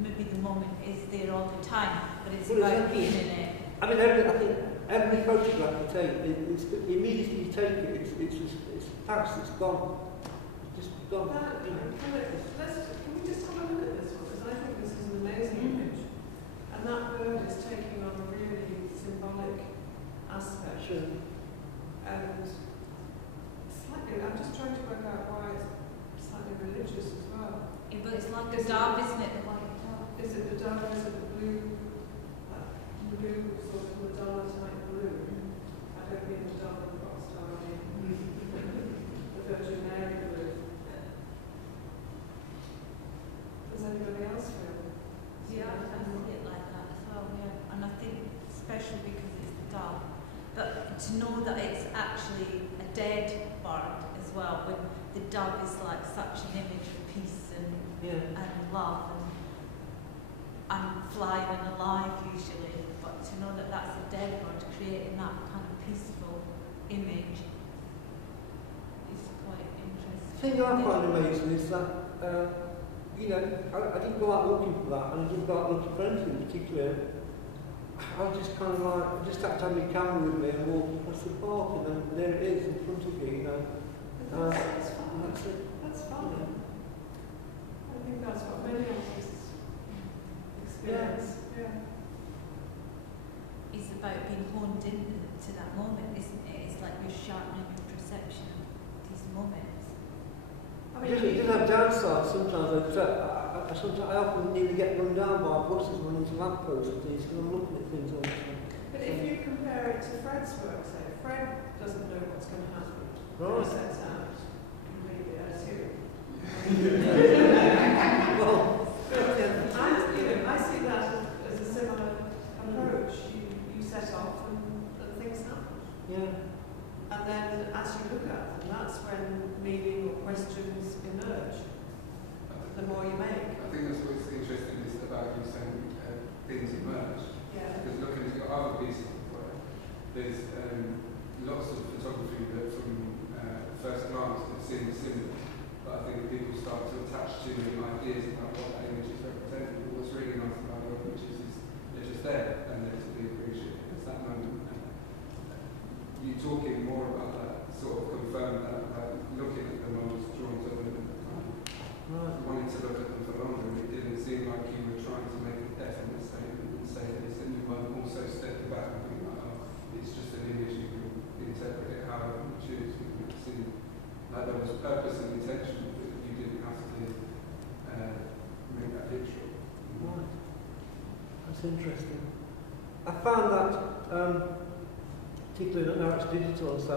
maybe the moment is there all the time, but it's about being in it. I mean, I think every photograph you take, immediately you take it, it's past, it's gone. It's just gone. You know. Can we just have a look at this one? Because I think this is an amazing image. And that bird is taking on a really symbolic aspect. Sure. And slightly, I'm just trying to work out why it's slightly religious as well. Yeah, but it's like a dove, isn't it? The white dove. Is it the dove? Is it the blue sort of Madonna type blue? I don't mean the dove and the rock star, I mean the Virgin Mary blue. Does anybody else feel? Yeah, I see it like that as well, yeah. And I think, especially because it's the dove, but to know that it's actually a dead bird as well, when the dove is like such an image of peace and love and flying and alive usually, but to know that that's a dead bird, creating that kind of peaceful image is quite interesting. The thing I find amazing is that, you know, I didn't go out looking for that, and I didn't go out looking for anything in particular. I was just kind of like, I just had to have my camera with me and walk across the park, and then there it is in front of you, you know. That's fun. That's it. That's fun. You know. I think that's what many artists experience. Yeah. It's about being honed into that moment, isn't it? It's like you're sharpening your perception of these moments. I It doesn't have downsides sometimes. I often nearly get run down by buses running into lampposts and things because I'm looking at things all the time. But if you compare it to Fred's work, say, Fred doesn't know what's going to happen. Right. He sets out completely as you. Well, I see that as a similar approach. You set off and things happen. yeah. And then as you look at them, that's when meaning or questions emerge. The more you make. I think that's what's interesting is about you saying things emerge. Yeah. Because looking at your other pieces of work, there's lots of photography that from first glance it seems similar, but I think people start to attach too many ideas about what that image is representing. But what's really nice about your pictures is they're just there and they're to be appreciated. It's that moment. interesting. I found that, particularly now it's digital and so,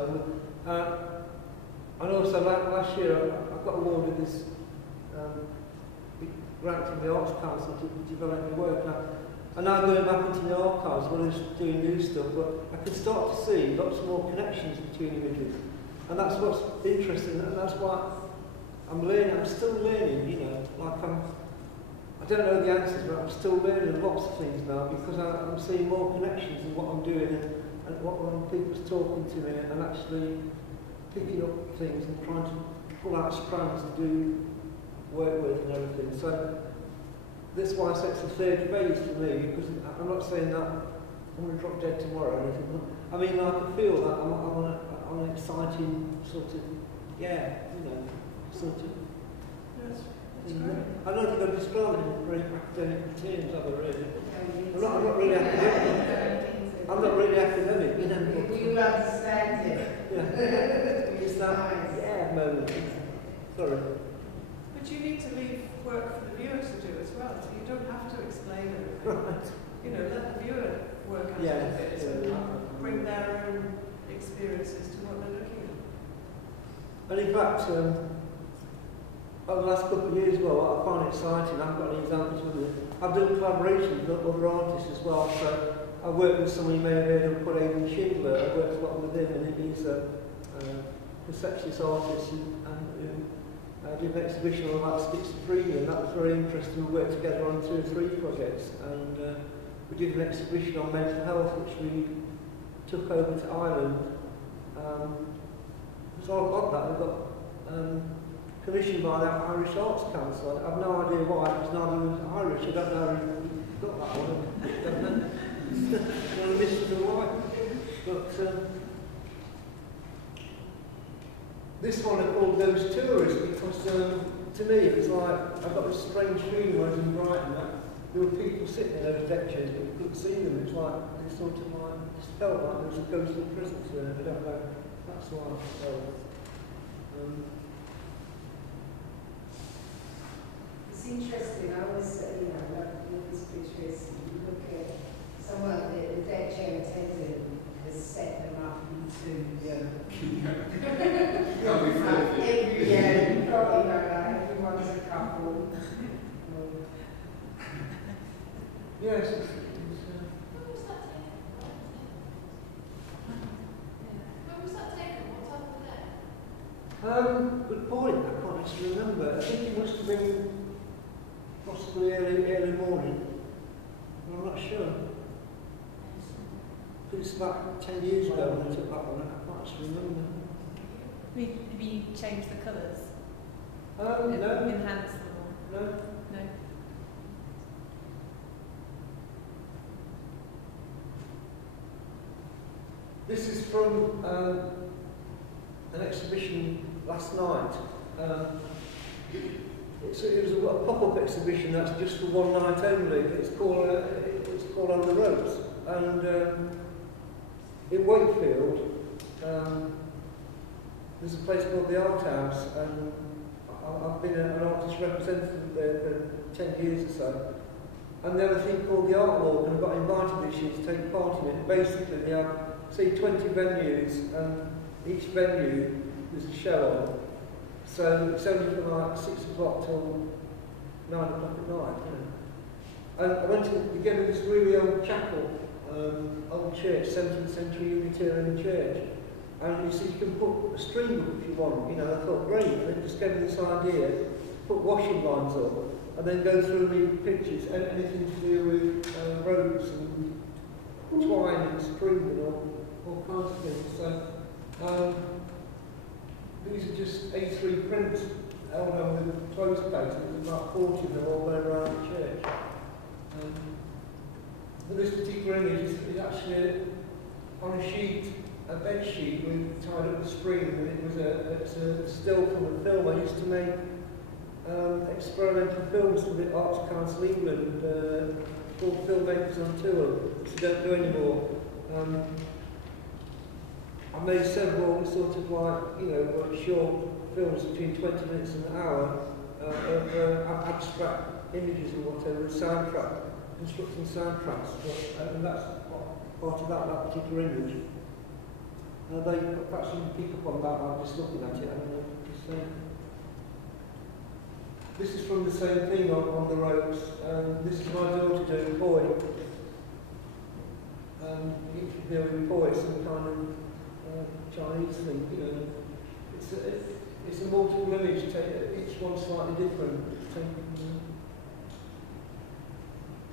and also last year I got awarded this big grant from the Arts Council to develop my work. And now going back into the archives, when I was doing new stuff, but I could start to see lots more connections between images. And that's what's interesting, and that's why I'm learning, I'm still learning, you know, like I don't know the answers, but I'm still learning lots of things now because I'm seeing more connections in what I'm doing and what when people's talking to me and actually picking up things and trying to pull out strands to do work with and everything. So that's why I say it's the third phase for me, because I'm not saying that I'm going to drop dead tomorrow or anything. I mean, I can feel that I'm on an exciting sort of, yeah, you know, sort of. Yes, I don't think I've described it in very academic terms, have I really? I'm not really academic. I'm not really academic, you know. You understand it. Yeah. It's that, yeah, moment. Sorry. But you need to leave work for the viewer to do as well, so you don't have to explain everything. Right. You know, let the viewer work out Yes, of it and bring their own experiences to what they're looking at. And in fact, over the last couple of years, well, I find it exciting. I've got any examples with it. I've done collaborations with other artists as well. So I worked with someone you may have heard of called Aidan Schindler. I worked a lot with him, and he's a conceptualist artist and did an exhibition on about schizophrenia, and that was very interesting. We worked together on 2 or 3 projects, and we did an exhibition on mental health, which we took over to Ireland. It's all odd that we got commissioned by the Irish Arts Council. I have no idea why, because neither was Irish. I don't know who got that one. I don't know. One of the mysteries of life. But this one I called Those Tourists because to me it was like, I got this strange feeling when I was in Brighton that there were people sitting in those deck chairs but you couldn't see them. It was like, it sort of like, it felt like there was a ghostly presence there. I don't know, that's why I felt. It's interesting, I always say, you know, like all these pictures, you look at someone, the deck chair attendant has set them up into, you probably know that, everyone's a couple. Yes. When was that taken? When was that taken? What time of day? Good point, I can't actually remember. I think it must have been possibly early morning. I'm not sure. It's about 10 years ago when I took that one, I can't actually remember. Have you changed the colours? No. Enhanced them? No. No. This is from an exhibition last night. It was a pop-up exhibition that's just for one night only. It's called On the Ropes. And in Wakefield, there's a place called the Art House, and I've been an artist representative there for 10 years or so. And they have a thing called the Art Walk, and I got invited this year to take part in it. Basically, they have, say, 20 venues, and each venue there's a show on. So it's only from like 6 o'clock till 9 o'clock at night, you know. And I went to this really old chapel, old church, 17th century Unitarian church. And you see, you can put a string up if you want, you know. I thought, great, and it just gave me this idea, put washing lines up, and then go through the pictures, anything to do with ropes and twine and string and all kinds of things. So, these are just A3 prints held on with a clothes plate. There's about 40 of them all the way around the church. But this particular image is actually on a sheet, a bed sheet with tied up the string, and it's a still from a film. I used to make experimental films for the Arts Council England called Filmmakers on Tour, which I don't do anymore. I made several sort of like, you know, short films between 20 minutes and an hour of abstract images or whatever, a soundtrack. constructing soundtracks, but, and that's part of that particular image. They perhaps you can pick up on that by just looking at it. This is from the same thing on the ropes. This is my daughter doing poi. With poi, some kind of Chinese thing. You know, it's a multiple image. Each one slightly different.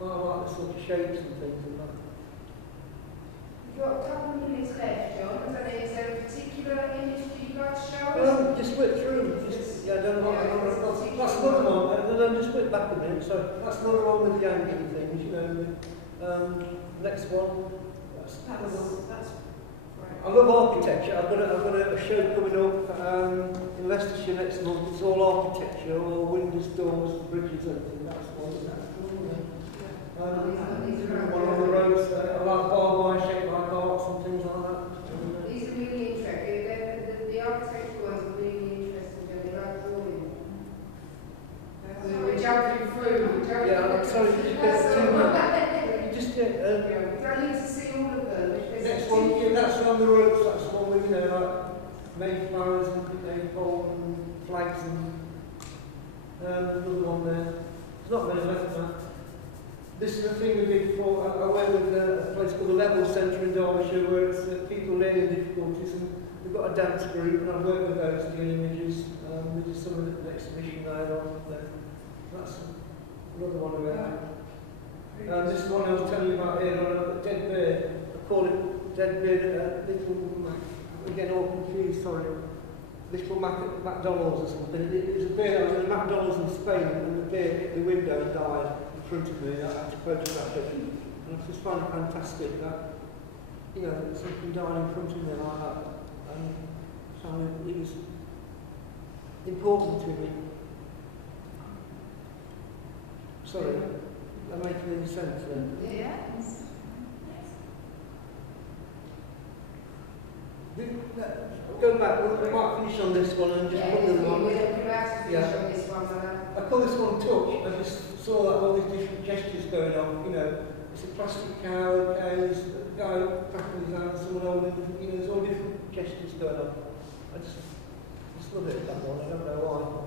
I like the sort of shapes and things and that. You've got a couple of minutes left, John. Is there a particular image you'd like to show us? Just whip through. That's another one. And then just whip back a minute. So that's another one with the hanging things, you know. Next one. That's right. I love architecture. I've got a show coming up in Leicestershire next month. It's all architecture, all windows, doors, bridges, and everything. That's one. One on the roads. I like barbed wire shaped like arcs and things like that. These are really interesting. The architectural ones are really interesting. They like drawing. We're jumping through. Sorry, you get too much. You just get. I need to see all of them. Next one, that's on the ropes. That's the one with Mayflowers and maypole and flags and another one there. There's not many left now. This is a thing we did before. I went with a place called the Level Centre in Derbyshire, where it's people learning difficulties, and we've got a dance group, and I've worked with those doing images. We did some of the exhibition there. That's another one of them. And this one I was telling you about here, on a dead bird. I call it dead bird. I'm getting all confused. Sorry. Little McDonald's or something. It was a bird. I was in McDonald's in Spain, and the bird hit the window and died in front of me. I had to photograph it, and I just find it fantastic that something died in front of me like that. And so it was important to me. Sorry. That making any sense then? Yes. Go back, we might finish on this one and just put them on. We'll have to finish on this one. I call this one touch. I just saw that all these different gestures going on. It's a plastic cow, cows, a guy clapping his hands, someone holding, there's all different gestures going on. I just love it, that one. I don't know why.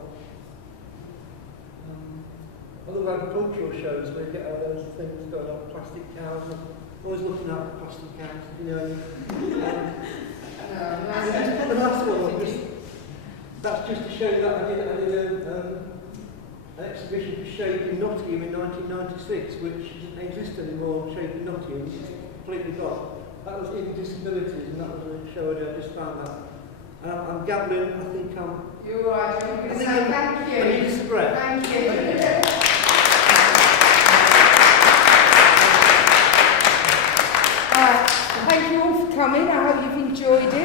I love agricultural shows where you get all those things going on, plastic cows. I'm always looking at plastic cows, the last one, that's just to show you that I did an exhibition for Shape in Nottingham in 1996, which doesn't exist anymore, Shape in Nottingham, which is completely gone. That was in disabilities, and that was a show I just found that. I'm gabbling, I think I'm... You're right, I'm going to say thank you. I need a cigarette. Thank you. Thank you all for coming. I hope you've enjoyed it.